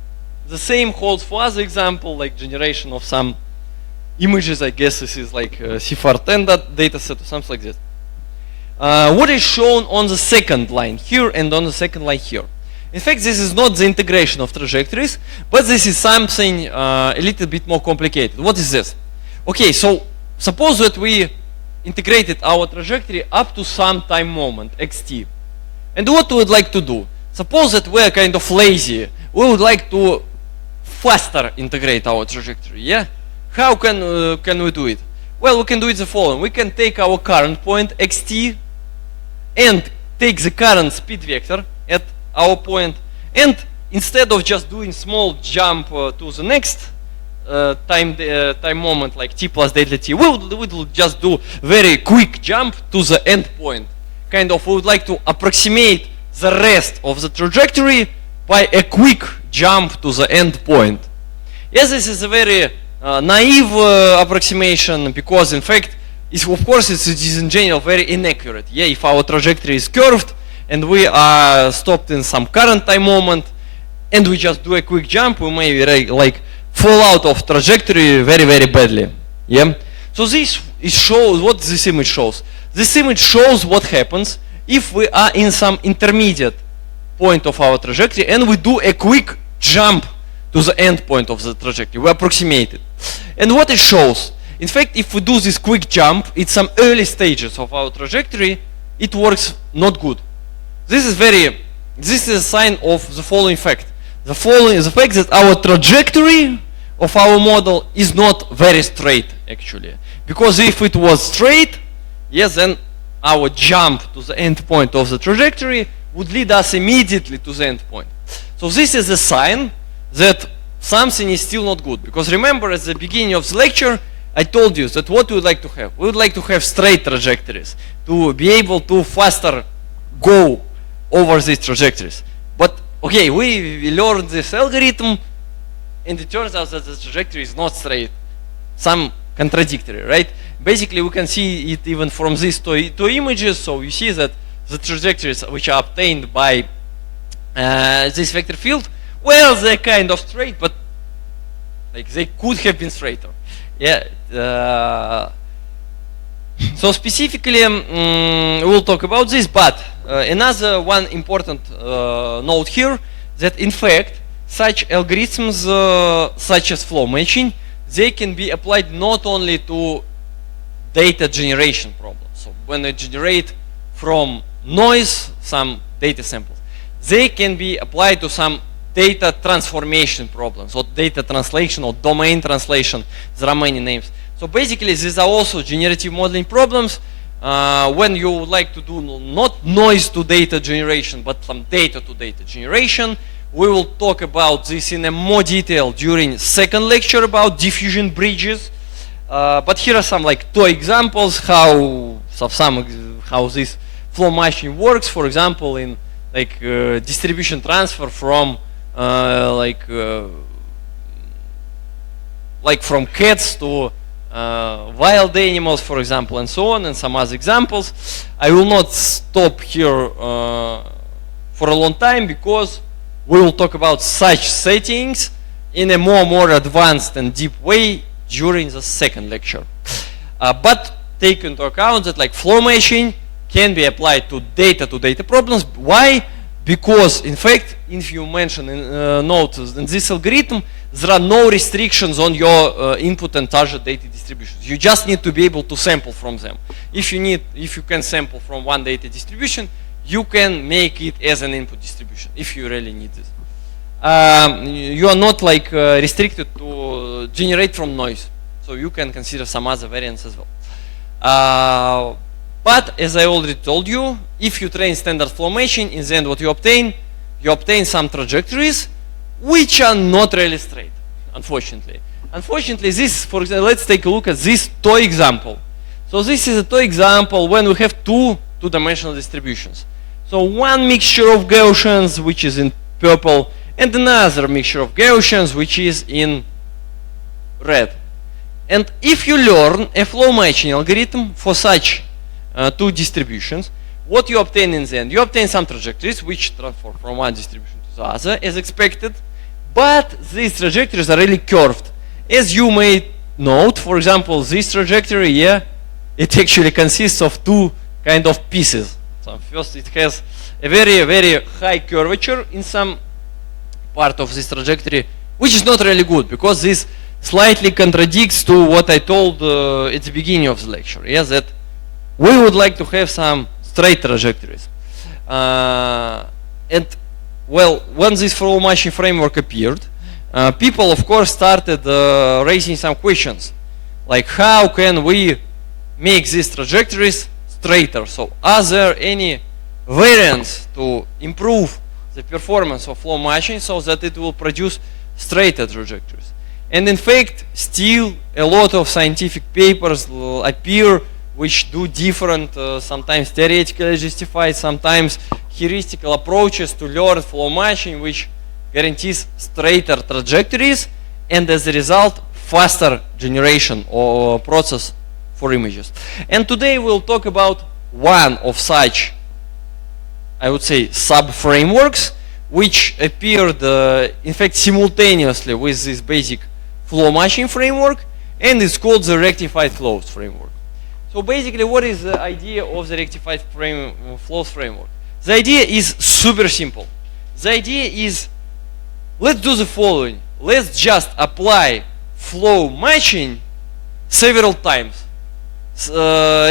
The same holds for other example, like generation of some images. I guess this is like CFR10 dataset or something like this. What is shown on the second line here and on the second line here? In fact, this is not the integration of trajectories, but this is something a little bit more complicated. What is this? Okay, so suppose that we integrated our trajectory up to some time moment, xt. And what we would like to do? Suppose that we're kind of lazy. We would like to faster integrate our trajectory, yeah? How can we do it? Well, we can do it the following. We can take our current point, xt, and take the current speed vector at our point, and instead of just doing small jump to the next time moment, like t plus delta t, we would just do very quick jump to the end point. Kind of, we would like to approximate the rest of the trajectory by a quick jump to the end point. Yes, this is a very naive approximation, because in fact, of course, it is in general very inaccurate. Yeah, if our trajectory is curved and we are stopped in some current time moment, and we just do a quick jump, we may like fall out of trajectory very badly. Yeah. So this shows what this image shows. This image shows what happens if we are in some intermediate point of our trajectory and we do a quick jump to the end point of the trajectory. We approximate it. And what it shows, in fact, if we do this quick jump in some early stages of our trajectory, it works not good. This is a sign of the following fact. The fact that our trajectory of our model is not very straight, actually. Because if it was straight, yes, then our jump to the end point of the trajectory would lead us immediately to the end point. So this is a sign that something is still not good. Because remember, at the beginning of the lecture, I told you that what we would like to have. We would like to have straight trajectories, to be able to faster go over these trajectories. But okay, we learned this algorithm, and it turns out that the trajectory is not straight. Some contradictory, right? Basically, we can see it even from these two images. So you see that the trajectories which are obtained by this vector field, well, they're kind of straight, but like they could have been straighter. Yeah. So specifically, we'll talk about this, but another one important note here, that in fact, such algorithms, such as flow matching, they can be applied not only to data generation problems. So when they generate from noise some data samples, they can be applied to some data transformation problems, or data translation, or domain translation. There are many names. So basically, these are also generative modeling problems. When you would like to do not noise to data generation, but some data to data generation. We will talk about this in a more detail during second lecture about diffusion bridges. But here are some like two examples how this flow matching works. For example, in like distribution transfer from like from cats to wild animals, for example, and so on, and some other examples. I will not stop here for a long time because we will talk about such settings in a more advanced and deep way during the second lecture. But take into account that like flow matching can be applied to data problems. Why? Because in fact, if you mention in note in this algorithm, there are no restrictions on your input and target data distributions. You just need to be able to sample from them. If you can sample from one data distribution, you can make it as an input distribution if you really need this. You are not like restricted to generate from noise, so you can consider some other variants as well. But as I already told you, if you train standard flow matching, in the end what you obtain some trajectories which are not really straight, unfortunately. Unfortunately, this, for example, let's take a look at this toy example. So this is a toy example when we have two-dimensional distributions. So one mixture of Gaussians, which is in purple, and another mixture of Gaussians, which is in red. And if you learn a flow matching algorithm for such two distributions, what you obtain in the end? You obtain some trajectories which transform from one distribution to the other as expected, but these trajectories are really curved. As you may note, for example, this trajectory here, it actually consists of two kind of pieces. So first it has a very high curvature in some part of this trajectory, which is not really good because this slightly contradicts to what I told at the beginning of the lecture. Yes, that we would like to have some straight trajectories. And well, when this flow matching framework appeared, people of course started raising some questions, like how can we make these trajectories straighter? So are there any variants to improve the performance of flow matching so that it will produce straighter trajectories? And in fact, still a lot of scientific papers appear which do different, sometimes theoretically justified, sometimes heuristical approaches to learn flow matching, which guarantees straighter trajectories and as a result faster generation or process for images. And today we'll talk about one of such, I would say, sub-frameworks which appeared in fact simultaneously with this basic flow matching framework, and it's called the rectified flows framework. So basically, what is the idea of the rectified flows framework? The idea is super simple. The idea is, let's do the following. Let's just apply flow matching several times.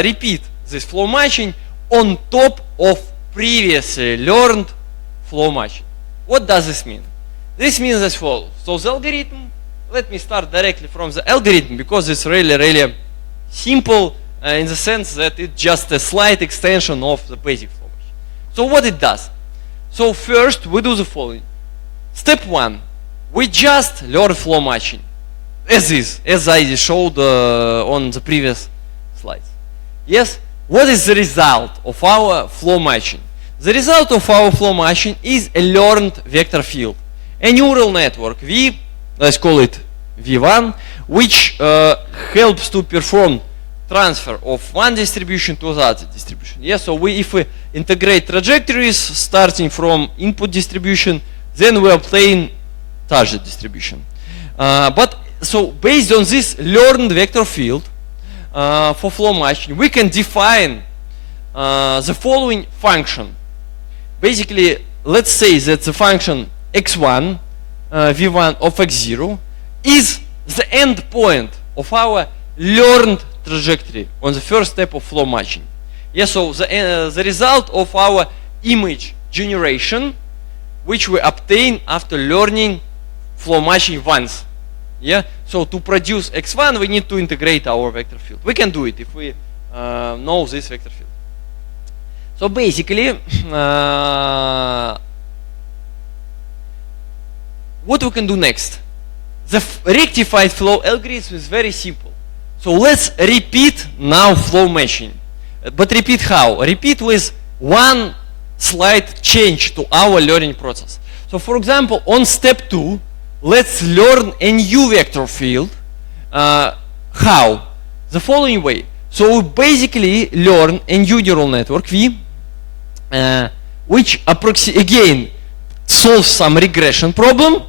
Repeat this flow matching on top of previously learned flow matching. What does this mean? This means as follows. So the algorithm, let me start directly from the algorithm because it's really simple in the sense that it's just a slight extension of the basic flow matching. So what it does? So first we do the following. Step one, we just learn flow matching as is, as I showed on the previous slides. Yes, what is the result of our flow matching? The result of our flow matching is a learned vector field, a neural network V, let's call it V1, which helps to perform transfer of one distribution to the other distribution. Yes, so if we integrate trajectories starting from input distribution, then we obtain target distribution. But so based on this learned vector field for flow matching, we can define the following function. Basically, let's say that the function x1 v1 of x0 is the end point of our learned trajectory on the first step of flow matching. Yeah, so the result of our image generation, which we obtain after learning flow matching once. Yeah, so to produce x1, we need to integrate our vector field. We can do it if we know this vector field. So basically, what we can do next? The rectified flow algorithm is very simple. So let's repeat now flow matching. But repeat how? Repeat with one slight change to our learning process. So for example, on step 2, let's learn a new vector field. How? The following way. So we basically learn a new neural network V, which again solves some regression problem,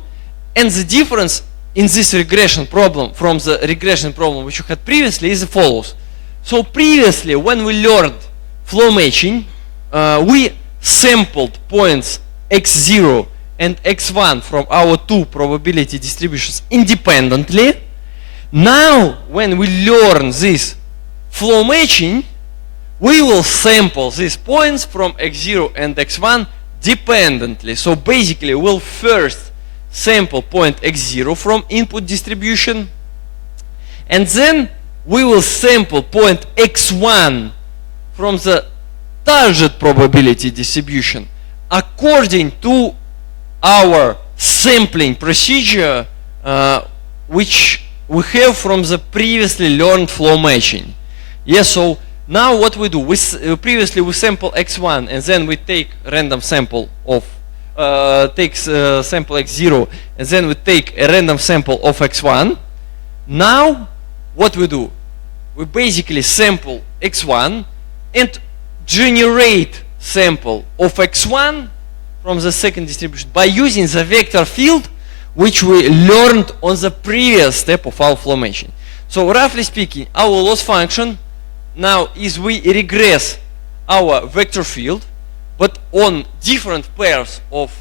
and the difference in this regression problem from the regression problem which you had previously is as follows. So previously, when we learned flow matching, we sampled points x0 and x1 from our two probability distributions independently. Now, when we learn this flow matching, we will sample these points from x0 and x1 dependently. So basically, we'll first sample point x0 from input distribution, and then we will sample point x1 from the target probability distribution according to our sampling procedure which we have from the previously learned flow matching. Yes, so now what we do, previously we sample x1 and then we take random sample of sample x0 and then we take a random sample of x1. Now what we do, we basically sample x1 and generate sample of x1 from the second distribution by using the vector field which we learned on the previous step of our flow matching. So roughly speaking, our loss function now is we regress our vector field but on different pairs of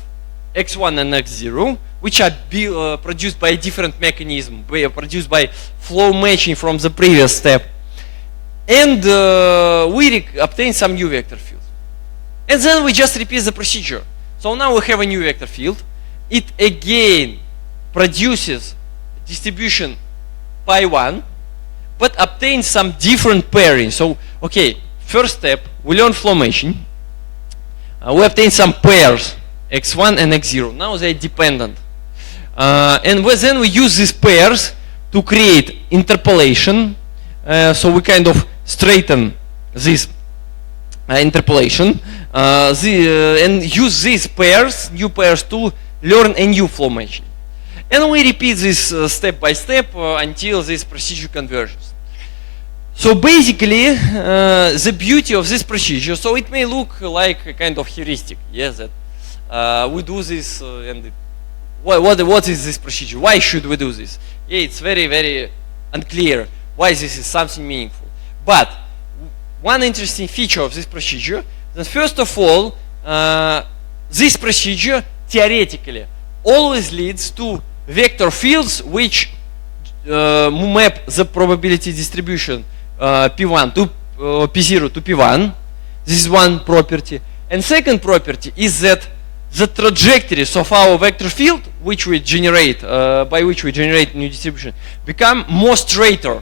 x1 and x0, which are produced by a different mechanism, produced by flow matching from the previous step. And we obtain some new vector field. And then we just repeat the procedure. So now we have a new vector field. It again produces distribution pi1, but obtains some different pairing. So, okay, first step, we learn flow matching. We obtain some pairs, x1 and x0. Now they're dependent. And then we use these pairs to create interpolation. So we kind of straighten this interpolation and use these pairs, new pairs, to learn a new flow matching. And we repeat this step by step until this procedure converges. So basically, the beauty of this procedure, so it may look like a kind of heuristic, yes, that we do this and what is this procedure? Why should we do this? Yeah, it's very, very unclear why this is something meaningful. But one interesting feature of this procedure, that first of all, this procedure theoretically always leads to vector fields which map the probability distribution P1 to P0 to P1. This is one property. And second property is that the trajectories of our vector field, which we generate, by which we generate new distribution, become more straighter.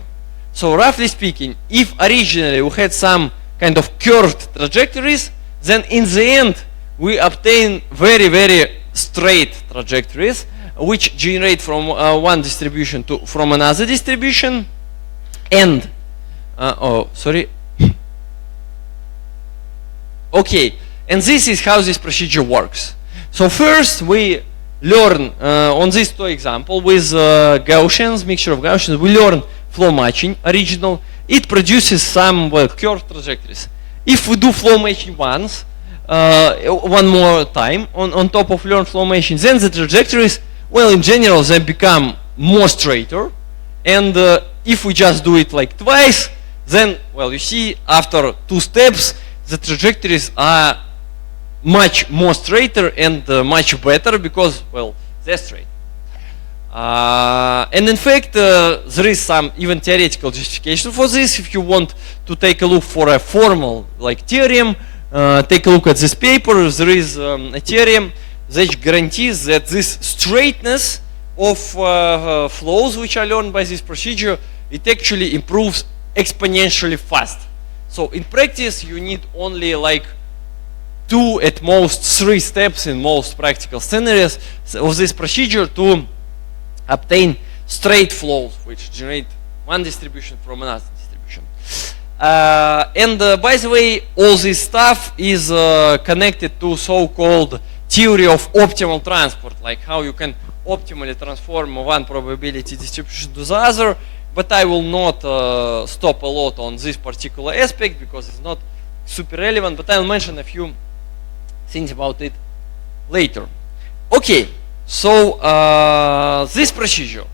So roughly speaking, if originally we had some kind of curved trajectories, then in the end we obtain very, very straight trajectories, which generate from one distribution to from another distribution. And okay, and this is how this procedure works. So first we learn on this two example with Gaussians, mixture of Gaussians, we learn flow matching original. It produces some curved trajectories. If we do flow matching once, one more time on top of learn flow matching, then the trajectories, well, in general, they become more straighter. And if we just do it like twice, then, well, you see, after two steps, the trajectories are much more straighter and much better because, well, they're straight. And in fact, there is some even theoretical justification for this. If you want to take a look for a formal like theorem, take a look at this paper. There is a theorem that guarantees that this straightness of flows which are learned by this procedure, it actually improves exponentially fast. So in practice, you need only like 2 at most 3 steps in most practical scenarios of this procedure to obtain straight flows which generate one distribution from another distribution. By the way, all this stuff is connected to so-called theory of optimal transport, like how you can optimally transform one probability distribution to the other. But I will not stop a lot on this particular aspect because it's not super relevant, but I'll mention a few things about it later. Okay, so this procedure,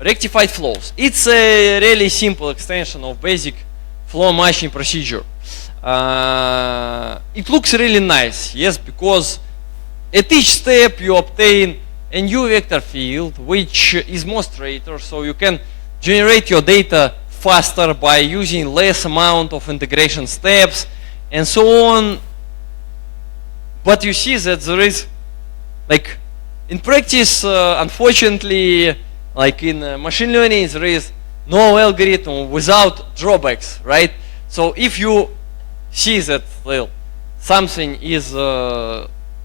rectified flows, it's a really simple extension of basic flow matching procedure. It looks really nice, yes, because at each step you obtain a new vector field which is more straighter, so you can generate your data faster by using less amount of integration steps and so on. But you see that there is, like, in practice, unfortunately, like in machine learning, there is no algorithm without drawbacks, right? So if you see that, well, something is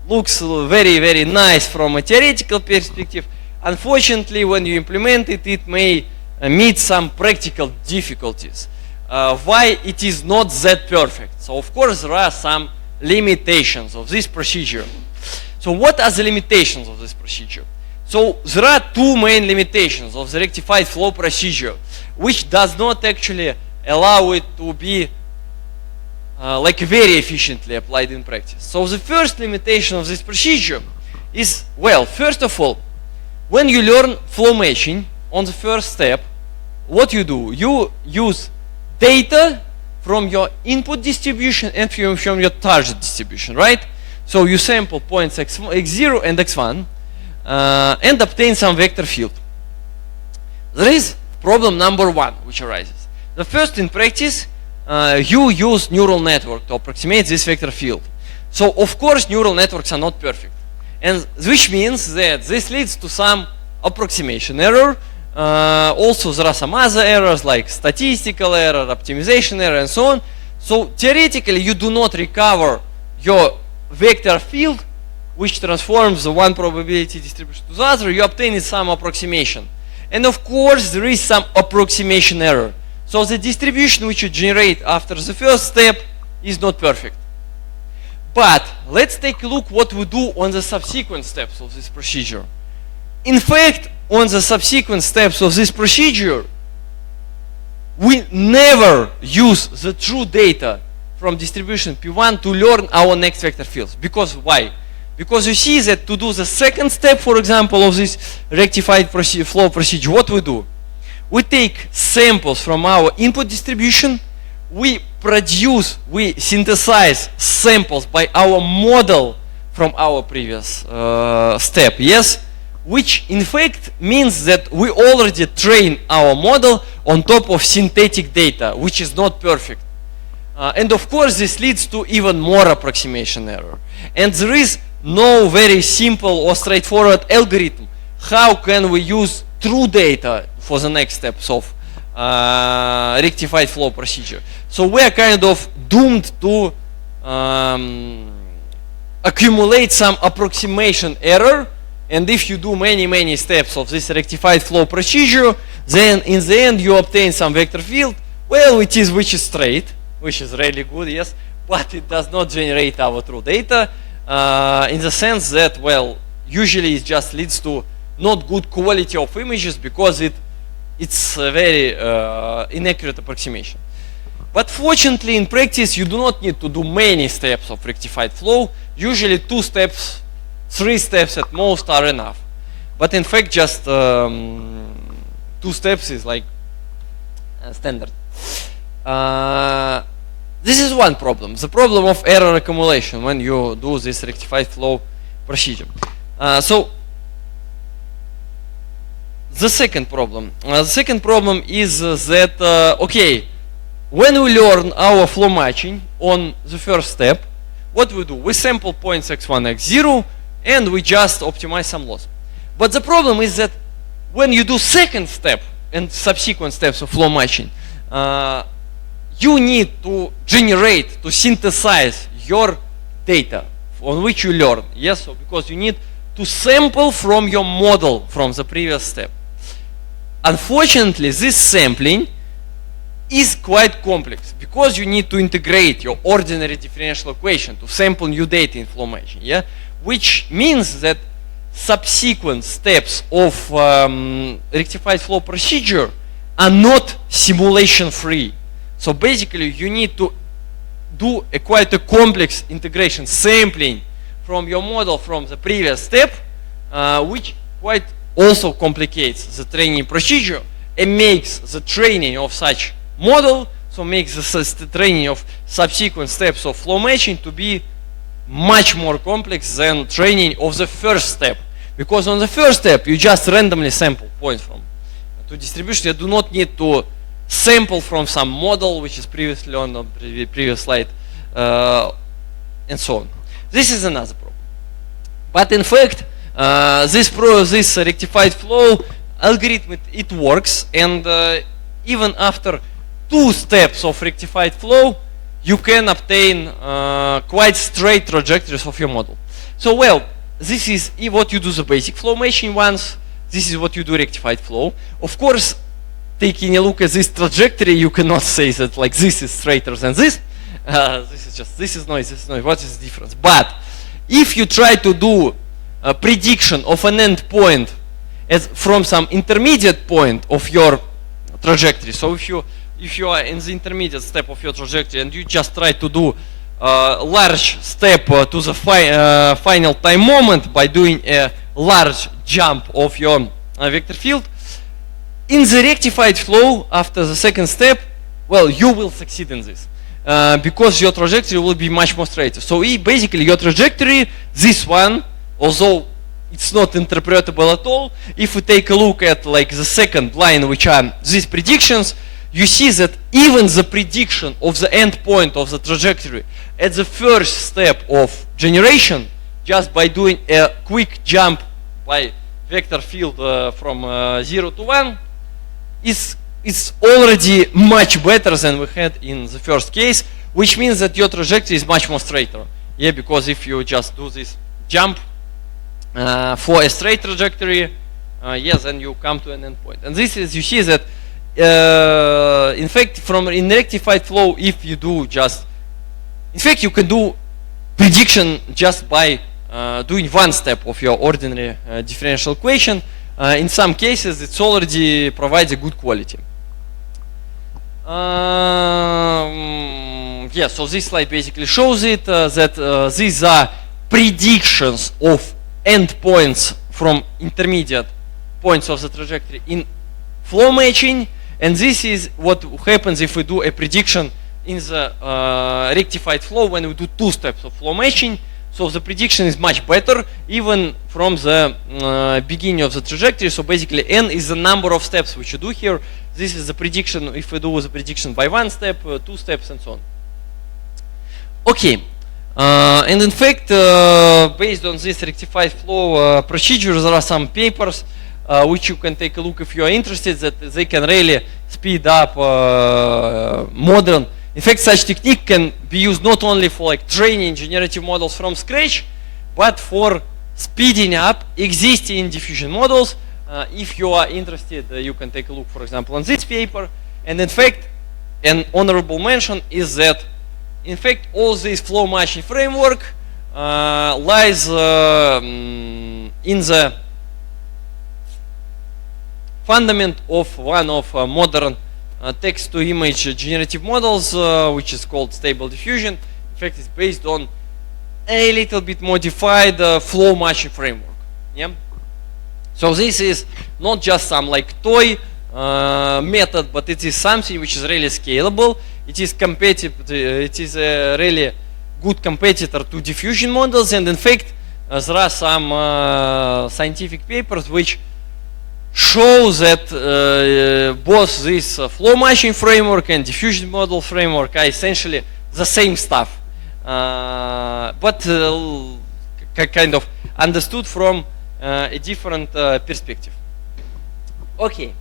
looks very, very nice from a theoretical perspective, unfortunately, when you implement it, it may meet some practical difficulties. Why it is not that perfect? So of course there are some limitations of this procedure. So what are the limitations of this procedure? So there are 2 main limitations of the rectified flow procedure, which does not actually allow it to be like very efficiently applied in practice. So the first limitation of this procedure is, well, first of all, when you learn flow matching on the first step, what you do, you use data from your input distribution and from your target distribution, right? So you sample points x0 and x1 and obtain some vector field. There is problem number 1 which arises. The first, in practice, you use neural network to approximate this vector field. So of course neural networks are not perfect, and which means that this leads to some approximation error. Also there are some other errors like statistical error, optimization error, and so on. So theoretically you do not recover your vector field which transforms the one probability distribution to the other. You obtain some approximation, and of course there is some approximation error. So the distribution which you generate after the first step is not perfect. But let's take a look what we do on the subsequent steps of this procedure. In fact, on the subsequent steps of this procedure, we never use the true data from distribution P1 to learn our next vector fields. Because why? Because you see that to do the second step, for example, of this rectified flow procedure, what we do? We take samples from our input distribution, we synthesize samples by our model from our previous step, yes? Which in fact means that we already train our model on top of synthetic data, which is not perfect. And of course this leads to even more approximation error. And there is no very simple or straightforward algorithm. How can we use true data for the next steps of rectified flow procedure? So we are kind of doomed to accumulate some approximation error. And if you do many steps of this rectified flow procedure, then in the end you obtain some vector field, well, which is straight, which is really good, yes, but it does not generate our true data in the sense that, well, usually it just leads to not good quality of images because it's a very inaccurate approximation. But fortunately, in practice, you do not need to do many steps of rectified flow. Usually 2 steps, 3 steps at most are enough. But in fact, just 2 steps is like standard. This is one problem, the problem of error accumulation when you do this rectified flow procedure. So the second problem. The second problem is that, okay, when we learn our flow matching on the first step, what we do? We sample points x1, x0, and we just optimize some loss. But the problem is that when you do second step and subsequent steps of flow matching, you need to generate, to synthesize your data on which you learn. Yes, so because you need to sample from your model from the previous step. Unfortunately, this sampling is quite complex because you need to integrate your ordinary differential equation to sample new data in flow matching, yeah? Which means that subsequent steps of rectified flow procedure are not simulation free. So basically you need to do quite a complex integration sampling from your model from the previous step, which quite also complicates the training procedure and makes the training of such model, so makes the training of subsequent steps of flow matching to be much more complex than training of the first step. Because on the first step, you just randomly sample points from to distribution. You do not need to sample from some model which is previously on the previous slide, and so on. This is another problem. But in fact, this rectified flow algorithm, it works, and even after 2 steps of rectified flow, you can obtain quite straight trajectories of your model. So, well, this is what you do the basic flow matching once. This is what you do rectified flow. Of course, taking a look at this trajectory, you cannot say that like this is straighter than this. This is noise, this is noise. What is the difference? But if you try to do a prediction of an end point as from some intermediate point of your trajectory, so if you are in the intermediate step of your trajectory and you just try to do a large step to the final time moment by doing a large jump of your vector field, in the rectified flow after the second step, well, you will succeed in this because your trajectory will be much more straighter. So basically your trajectory, this one, although it's not interpretable at all, if we take a look at like the second line, which are these predictions, you see that even the prediction of the end point of the trajectory at the first step of generation, just by doing a quick jump by vector field from 0 to 1, is already much better than we had in the first case, which means that your trajectory is much more straighter. Yeah, because if you just do this jump for a straight trajectory, yes, then you come to an endpoint. And this is, you see that in fact, in rectified flow, if you do just, in fact, you can do prediction just by doing one step of your ordinary differential equation. In some cases, it's already provides a good quality. Yeah, so this slide basically shows it that these are predictions of endpoints from intermediate points of the trajectory in flow matching, and this is what happens if we do a prediction in the rectified flow when we do 2 steps of flow matching. So the prediction is much better even from the beginning of the trajectory. So basically n is the number of steps which you do here. This is the prediction if we do the prediction by 1 step, 2 steps, and so on. Okay, and in fact, based on this rectified flow procedure, there are some papers which you can take a look if you are interested, that they can really speed up modern. In fact, such technique can be used not only for like training generative models from scratch, but for speeding up existing diffusion models. If you are interested, you can take a look, for example, on this paper. And in fact, an honorable mention is that, in fact, all this flow matching framework lies in the fundament of one of modern text-to-image generative models, which is called stable diffusion. In fact, it's based on a little bit modified flow matching framework. Yeah. So this is not just some like toy method, but it is something which is really scalable. It is competitive. It is a really good competitor to diffusion models, and in fact, there are some scientific papers which show that both this flow matching framework and diffusion model framework are essentially the same stuff, but kind of understood from a different perspective. Okay,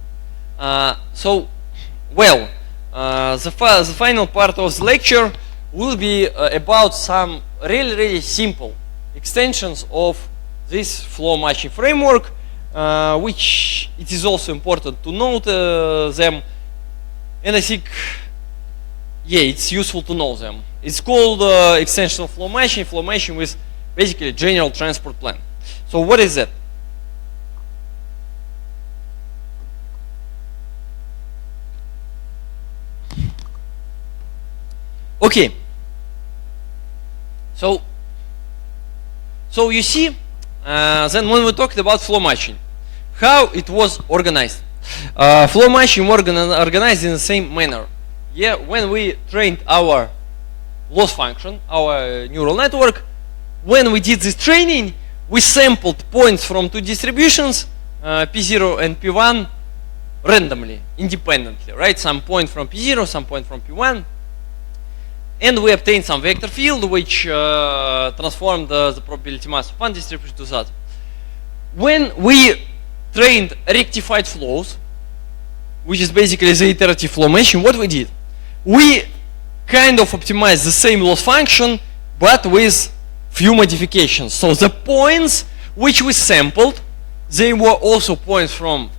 so well, the final part of the lecture will be about some really simple extensions of this flow matching framework, which it is also important to note them, and I think, yeah, it's useful to know them. It's called extension of flow matching with basically general transport plan. So what is that? Okay. So you see, then when we talked about flow matching, how it was organized. Flow matching organized in the same manner. Yeah, when we trained our loss function, our neural network, when we did this training, we sampled points from two distributions, P0 and P1, randomly, independently, right? Some point from P0, some point from P1. And we obtained some vector field which transformed the probability mass of one distribution to that. When we trained rectified flows, which is basically the iterative flow matching, what we did? We kind of optimized the same loss function, but with few modifications. So the points which we sampled, they were also points from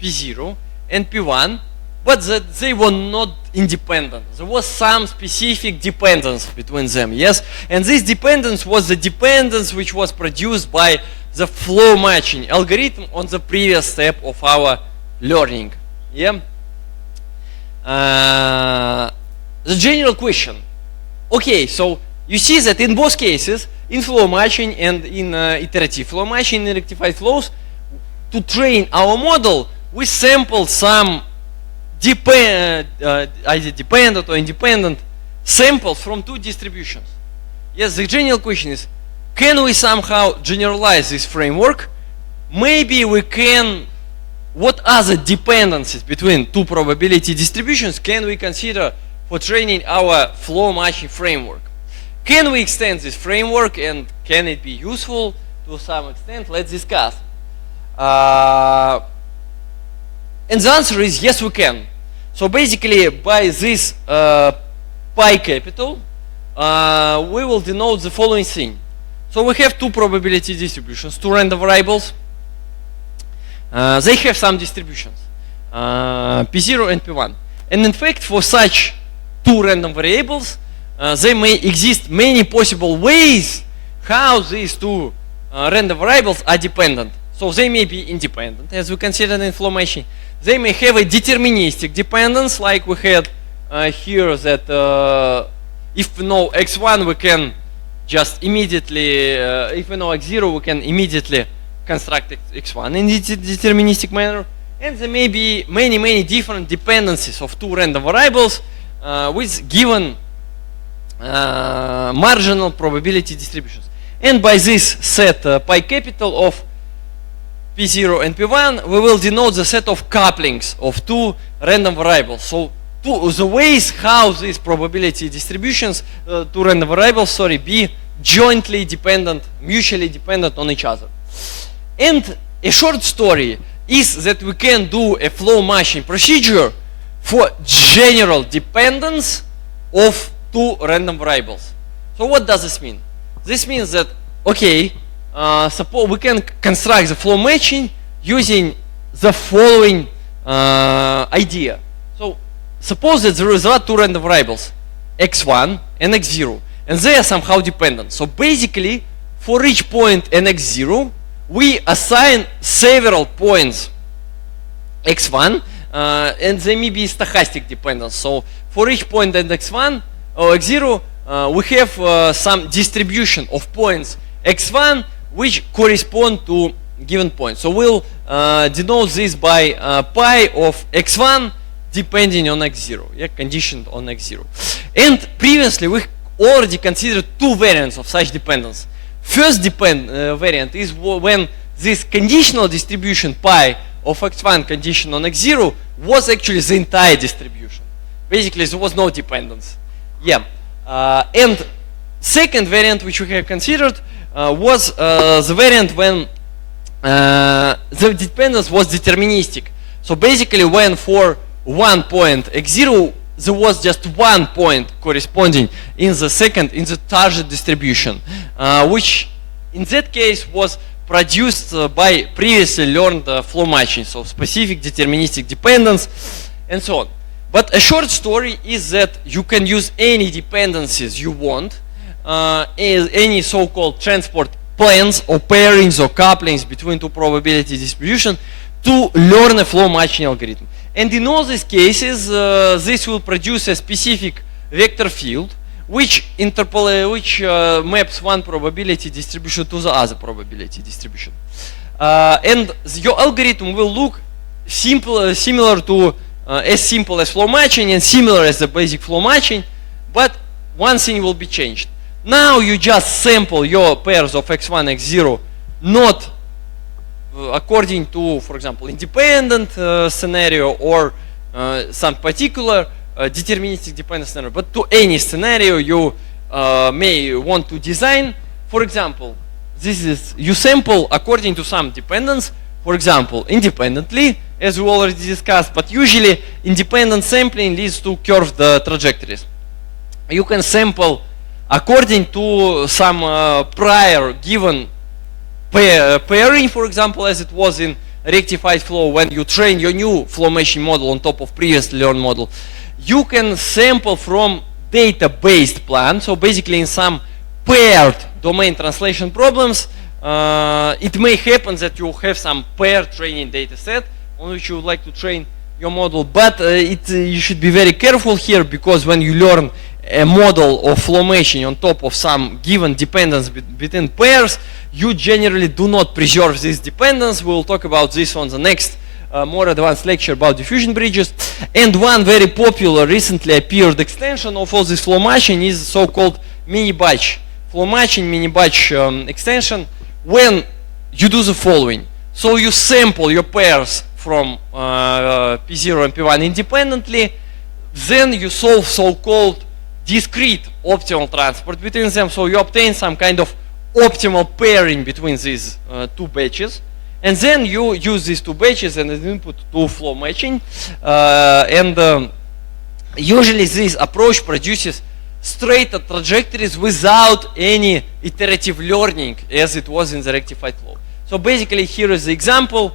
P0 and P1, but that they were not independent. There was some specific dependence between them, yes? And this dependence was the dependence which was produced by the flow matching algorithm on the previous step of our learning, yeah? The general question. Okay, so you see that in both cases, in flow matching and in iterative flow matching, in rectified flows, to train our model, we sampled some either dependent or independent samples from two distributions. Yes, the general question is, can we somehow generalize this framework? Maybe we can. What other dependencies between two probability distributions can we consider for training our flow matching framework? Can we extend this framework, and can it be useful to some extent? Let's discuss. And the answer is yes, we can. So basically, by this pi capital, we will denote the following thing. So we have two probability distributions, two random variables. They have some distributions, P0 and P1. And in fact, for such two random variables, there may exist many possible ways how these two random variables are dependent. So they may be independent, as we considered in flow matching. They may have a deterministic dependence, like we had here, that if we know x1, we can just immediately, if we know x0, we can immediately construct x1 in deterministic manner. And there may be many different dependencies of two random variables with given marginal probability distributions. And by this set pi capital of P0 and P1, we will denote the set of couplings of two random variables. So the ways how these probability distributions, two random variables, be jointly dependent, mutually dependent on each other. And a short story is that we can do a flow matching procedure for general dependence of two random variables. So what does this mean? This means that, okay, suppose we can construct the flow matching using the following idea. So suppose that there are two random variables, x1 and x0, and they are somehow dependent. So basically, for each point in x0, we assign several points x1, and they may be stochastic dependence. So for each point in x1 or x0, we have some distribution of points x1 which correspond to given points. So we'll denote this by pi of x1 depending on x0, yeah, conditioned on x0. And previously we already considered two variants of such dependence. First variant is when this conditional distribution pi of x1 condition on x0 was actually the entire distribution. Basically, there was no dependence. Yeah. And second variant which we have considered was the variant when the dependence was deterministic. So basically, when for one point x0 there was just one point corresponding in the target distribution, which in that case was produced by previously learned flow matching, so specific deterministic dependence and so on. But a short story is that you can use any dependencies you want, any so-called transport plans or pairings or couplings between two probability distribution to learn a flow matching algorithm. And in all these cases, this will produce a specific vector field which maps one probability distribution to the other probability distribution. And your algorithm will look similar to as simple as flow matching and similar as the basic flow matching, but one thing will be changed. Now you just sample your pairs of x1, x0 not according to, for example, independent scenario or some particular deterministic dependent scenario, but to any scenario you may want to design. For example, this is you sample according to some dependence, for example, independently, as we already discussed, but usually independent sampling leads to curved trajectories. You can sample according to some prior given pairing, for example, as it was in rectified flow when you train your new flow matching model on top of previously learned model. You can sample from data-based plan, so basically in some paired domain translation problems, it may happen that you have some paired training data set on which you would like to train your model, but you should be very careful here, because when you learn a model of flow matching on top of some given dependence between pairs, you generally do not preserve this dependence. We'll talk about this on the next more advanced lecture about diffusion bridges. And one very popular recently appeared extension of all this flow matching is so-called mini-batch flow matching, mini-batch extension, when you do the following. So you sample your pairs from P0 and P1 independently, then you solve so-called discrete optimal transport between them, so you obtain some kind of optimal pairing between these two batches, and then you use these two batches and as input to flow matching, and usually this approach produces straight trajectories without any iterative learning as it was in the rectified flow. So basically here is the example.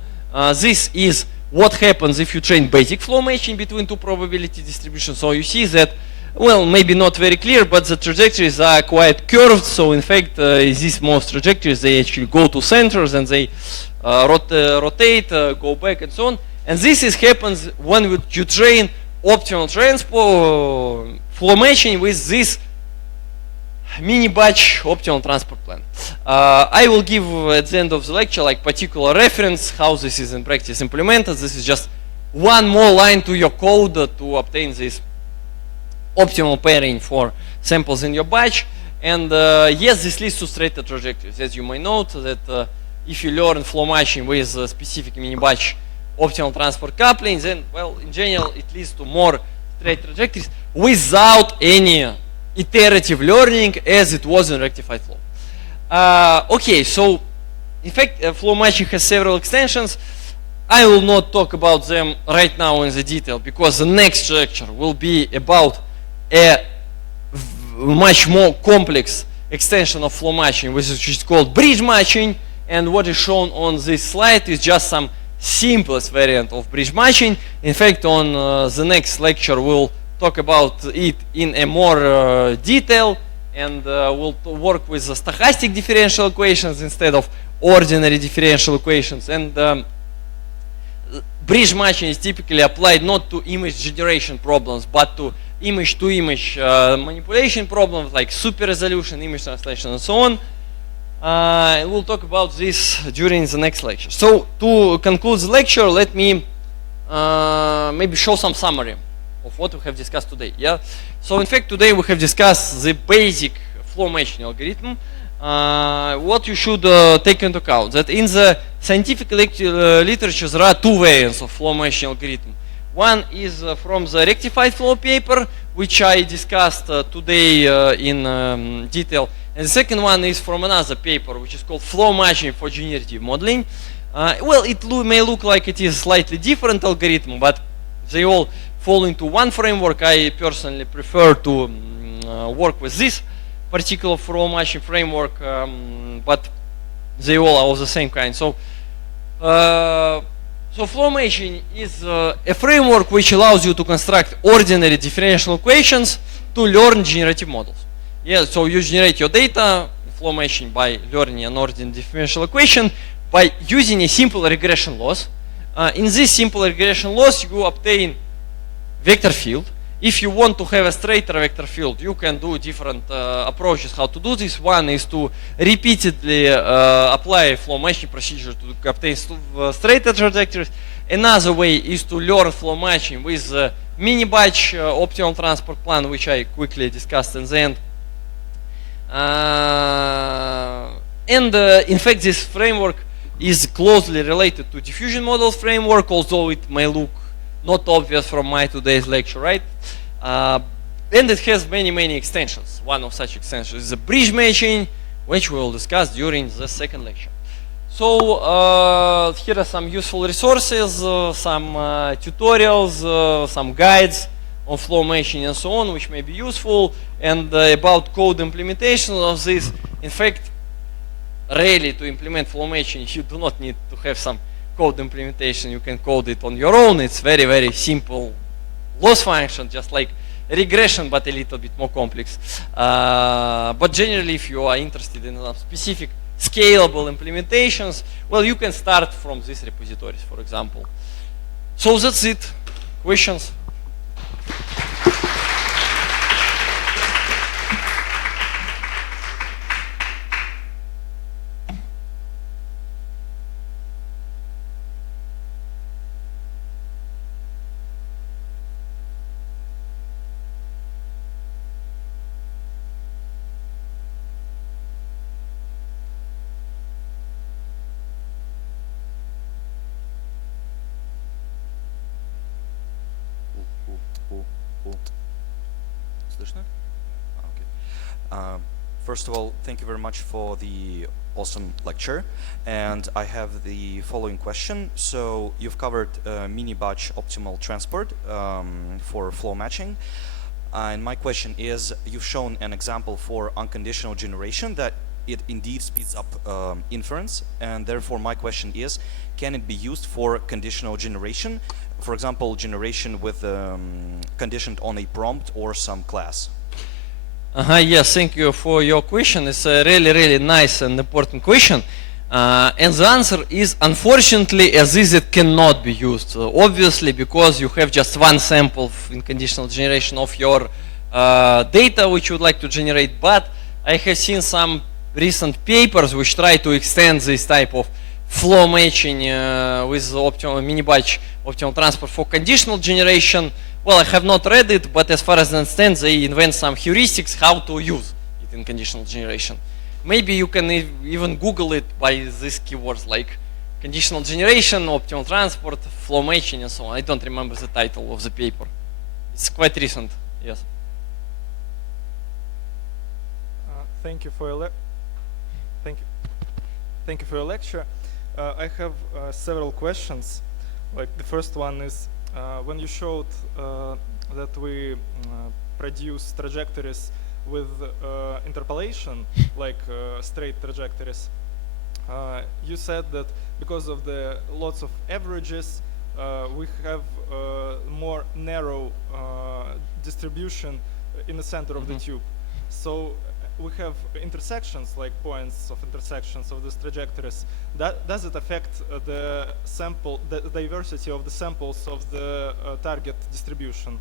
This is what happens if you train basic flow matching between two probability distributions. So you see that, well, maybe not very clear, but the trajectories are quite curved. So in fact, these most trajectories, they actually go to centers and they rotate, go back and so on. And this happens when you train optimal transport flow matching with this mini batch optimal transport plan. I will give at the end of the lecture like particular reference how this is in practice implemented. This is just one more line to your code to obtain this optimal pairing for samples in your batch. And yes, this leads to straighter trajectories. As you may note that if you learn flow matching with a specific mini batch optimal transport coupling, then, well, in general, it leads to more straight trajectories without any iterative learning as it was in rectified flow. Okay, so in fact, flow matching has several extensions. I will not talk about them right now in the detail, because the next lecture will be about a much more complex extension of flow matching, which is called bridge matching. And what is shown on this slide is just some simplest variant of bridge matching. In fact, on the next lecture, we'll talk about it in a more detail, and we'll work with the stochastic differential equations instead of ordinary differential equations. And bridge matching is typically applied not to image generation problems, but to image manipulation problems like super resolution, image translation, and so on. We'll talk about this during the next lecture. So to conclude the lecture, let me maybe show some summary of what we have discussed today. Yeah. So in fact, today we have discussed the basic flow matching algorithm, what you should take into account that in the scientific literature there are two variants of flow matching algorithm. One is from the rectified flow paper, which I discussed today in detail, and the second one is from another paper, which is called flow matching for generative modeling. Well, it may look like it is a slightly different algorithm, but they all fall into one framework. I personally prefer to work with this particular flow matching framework, but they all are of the same kind. So flow matching is a framework which allows you to construct ordinary differential equations to learn generative models. Yeah, so you generate your data, flow matching, by learning an ordinary differential equation by using a simple regression loss. In this simple regression loss, you obtain vector field. If you want to have a straighter vector field, you can do different approaches how to do this. One is to repeatedly apply a flow matching procedure to obtain straighter trajectories. Another way is to learn flow matching with mini-batch optimal transport plan, which I quickly discussed in the end. In fact, this framework is closely related to diffusion models framework, although it may look not obvious from my today's lecture, right? And it has many extensions. One of such extensions is the bridge matching, which we will discuss during the second lecture. So here are some useful resources, some tutorials, some guides on flow matching and so on, which may be useful, and about code implementation of this. In fact, really to implement flow matching, you do not need to have some code implementation. You can code it on your own. It's very simple loss function, just like regression, but a little bit more complex. But generally, if you are interested in some specific scalable implementations, well, you can start from these repositories, for example. So that's it. Questions? First of all, thank you very much for the awesome lecture, and I have the following question. So you've covered mini-batch optimal transport for flow matching, and my question is, you've shown an example for unconditional generation that it indeed speeds up inference, and therefore my question is, can it be used for conditional generation, for example, generation with conditioned on a prompt or some class? Yes, thank you for your question. It's a really nice and important question. And the answer is, unfortunately, as is, it cannot be used. Obviously, because you have just one sample in conditional generation of your data which you would like to generate. But I have seen some recent papers which try to extend this type of flow matching with optimal mini-batch optimal transport for conditional generation. Well, I have not read it, but as far as I understand, they invent some heuristics how to use it in conditional generation. Maybe you can even Google it by these keywords like conditional generation, optimal transport, flow matching, and so on. I don't remember the title of the paper. It's quite recent, yes. Thank you for your lecture. I have several questions. Like the first one is, when you showed that we produce trajectories with interpolation, like straight trajectories, you said that because of the lots of averages, we have more narrow distribution in the center of the tube. So we have intersections, like points of intersections of these trajectories. Does it affect the diversity of the samples of the target distribution?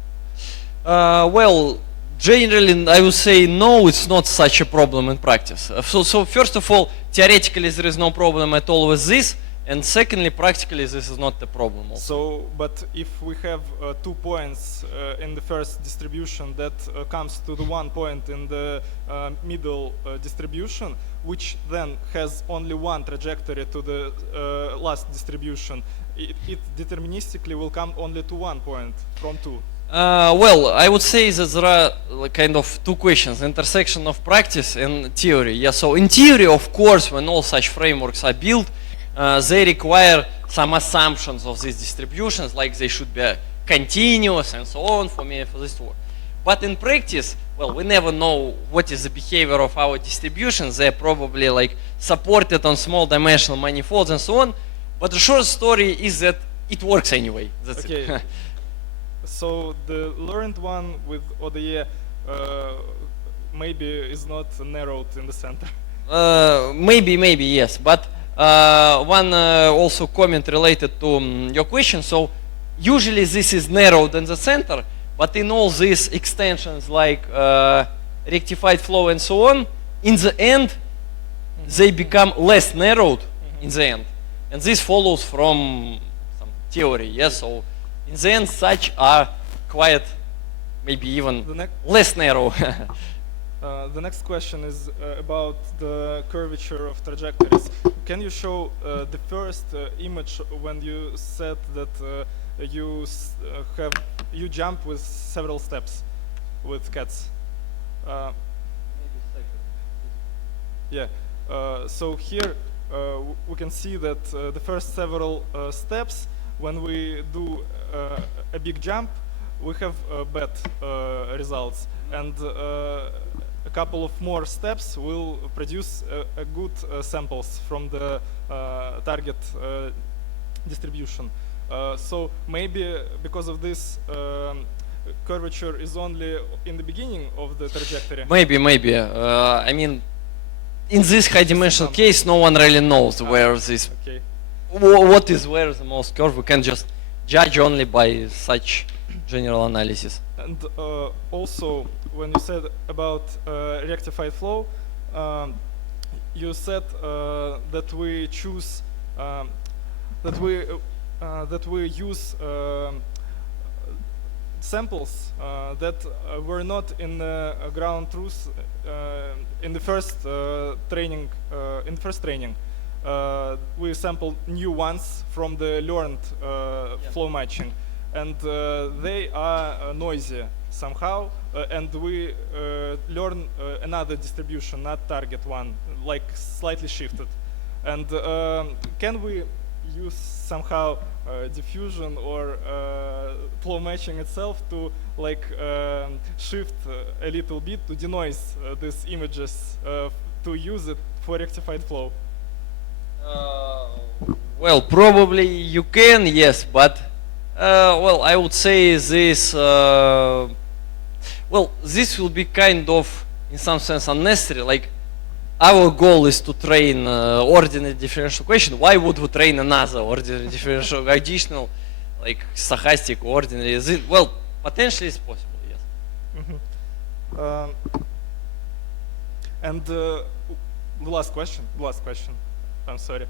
Well, generally, I would say no, it's not such a problem in practice. So first of all, theoretically, there is no problem at all with this. And secondly, practically, this is not the problem also. So, but if we have 2 points in the first distribution that comes to the 1 point in the middle distribution, which then has only 1 trajectory to the last distribution, it deterministically will come only to 1 point from 2. Well, I would say that there are kind of 2 questions, intersection of practice and theory. Yeah, so in theory, of course, when all such frameworks are built, they require some assumptions of these distributions, like they should be continuous and so on for this to work. But in practice, well, we never know what is the behavior of our distributions. They're probably like supported on small dimensional manifolds and so on. But the short story is that it works anyway. That's Okay. it. So the learned one with ODE maybe is not narrowed in the center. Maybe yes, but one also comment related to your question. So usually this is narrowed in the center, but in all these extensions like rectified flow and so on, in the end they become less narrowed in the end, and this follows from some theory. Yes, so in the end such are quite maybe even less narrow. The next question is about the curvature of trajectories. Can you show the first image when you said that you jump with several steps with cats? Yeah. So here we can see that the first several steps, when we do a big jump, we have bad results, and a couple of more steps will produce a good samples from the target distribution. So maybe because of this curvature is only in the beginning of the trajectory. Maybe. I mean, in this high-dimensional case, no one really knows where this, Okay. what is where the most curve. We can just judge only by such general analysis. And also, when you said about rectified flow, you said that we choose that we use samples that were not in the ground truth in the first training. We sampled new ones from the learned flow matching, and they are noisy somehow, and we learn another distribution, not target one, like slightly shifted. And can we use somehow diffusion or flow matching itself to like shift a little bit to denoise these images to use it for rectified flow? Well, probably you can, yes, but well, I would say this. Well, this will be kind of, in some sense, unnecessary. Like, our goal is to train ordinary differential equation. Why would we train another ordinary differential, additional, like stochastic ordinary? Well, potentially it's possible, yes. Mm-hmm. And the last question. I'm sorry.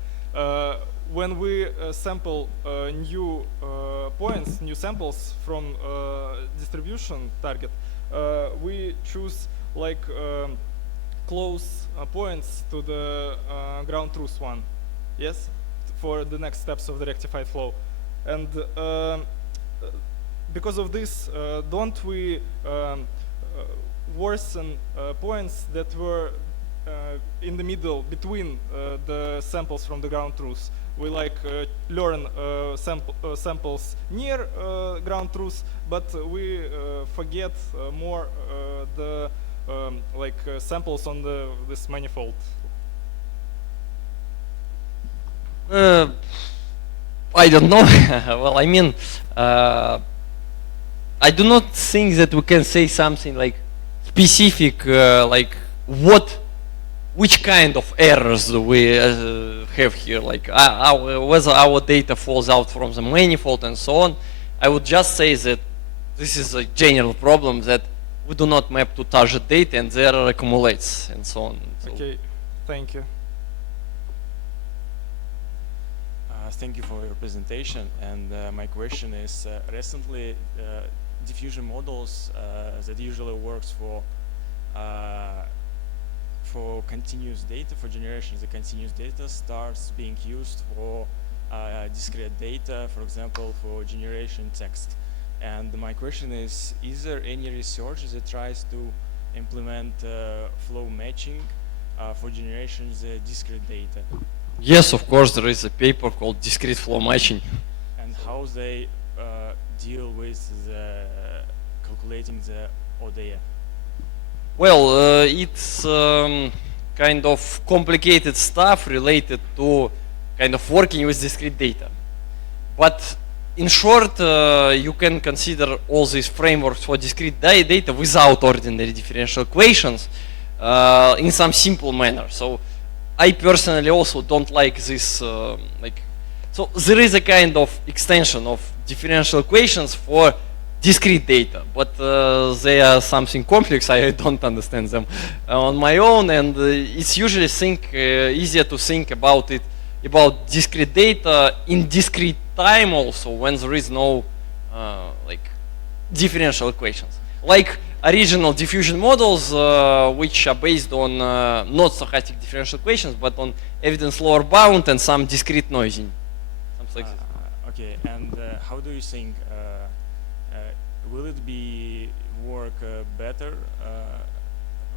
When we sample new points, new samples from distribution target, we choose like close points to the ground truth one, yes, for the next steps of the rectified flow. And because of this, don't we worsen points that were in the middle between the samples from the ground truth? We like learn samples near ground truth, but we forget more the like samples on this manifold. I don't know. Well, I mean, I do not think that we can say something like specific, like which kind of errors do we have here, like whether our data falls out from the manifold and so on. I would just say that this is a general problem that we do not map to target data and the error accumulates and so on. So Okay, thank you. Thank you for your presentation. And my question is, recently, diffusion models that usually works for continuous data, for generations of continuous data, starts being used for discrete data, for example, for generation text. And my question is there any research that tries to implement flow matching for generations discrete data? Yes, of course, there is a paper called discrete flow matching. And how they deal with calculating the ODA? Well, it's kind of complicated stuff related to kind of working with discrete data. But in short, you can consider all these frameworks for discrete data without ordinary differential equations in some simple manner. So I personally also don't like this, so there is a kind of extension of differential equations for discrete data, but they are something complex. I don't understand them on my own, and it's usually easier to think about discrete data in discrete time also, when there is no differential equations, like original diffusion models, which are based on not stochastic differential equations, but on evidence lower bound and some discrete noising, something like this. Okay, and how do you think will it be work better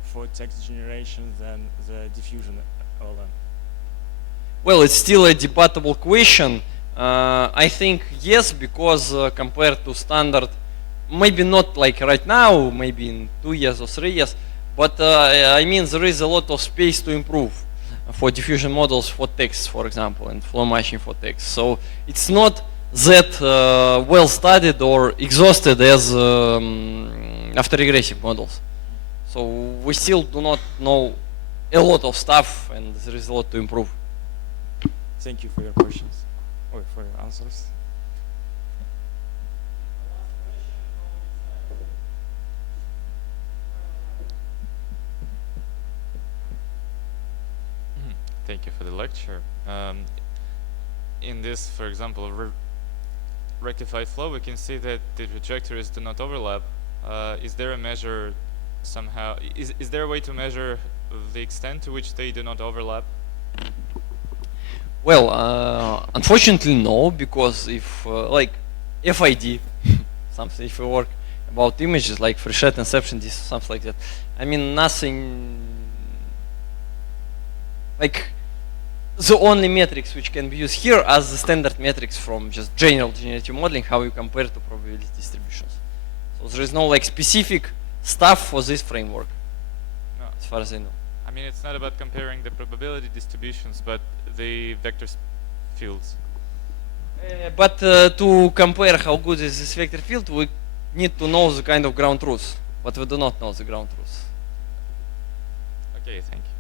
for text generation than the diffusion LLM? Well, it's still a debatable question. I think yes, because compared to standard, maybe not like right now, maybe in 2 years or 3 years, but I mean there is a lot of space to improve for diffusion models for text, for example, and flow matching for text. So it's not that well studied or exhausted as after regressive models. So we still do not know a lot of stuff, and there is a lot to improve. Thank you for your questions, or for your answers. Thank you for the lecture. In this, for example, rectified flow, we can see that the trajectories do not overlap. Is there a measure somehow? Is there a way to measure the extent to which they do not overlap? Well, unfortunately, no, because if like FID, something if we work about images like Fréchet, inception, this something like that. I mean, nothing like the only metrics which can be used here are the standard metrics from just general generative modeling, how you compare to probability distributions. So there is no like specific stuff for this framework, No. as far as I know. I mean, it's not about comparing the probability distributions, but the vector fields. But to compare how good is this vector field, we need to know the kind of ground truth, but we do not know the ground truth. Okay, thank you.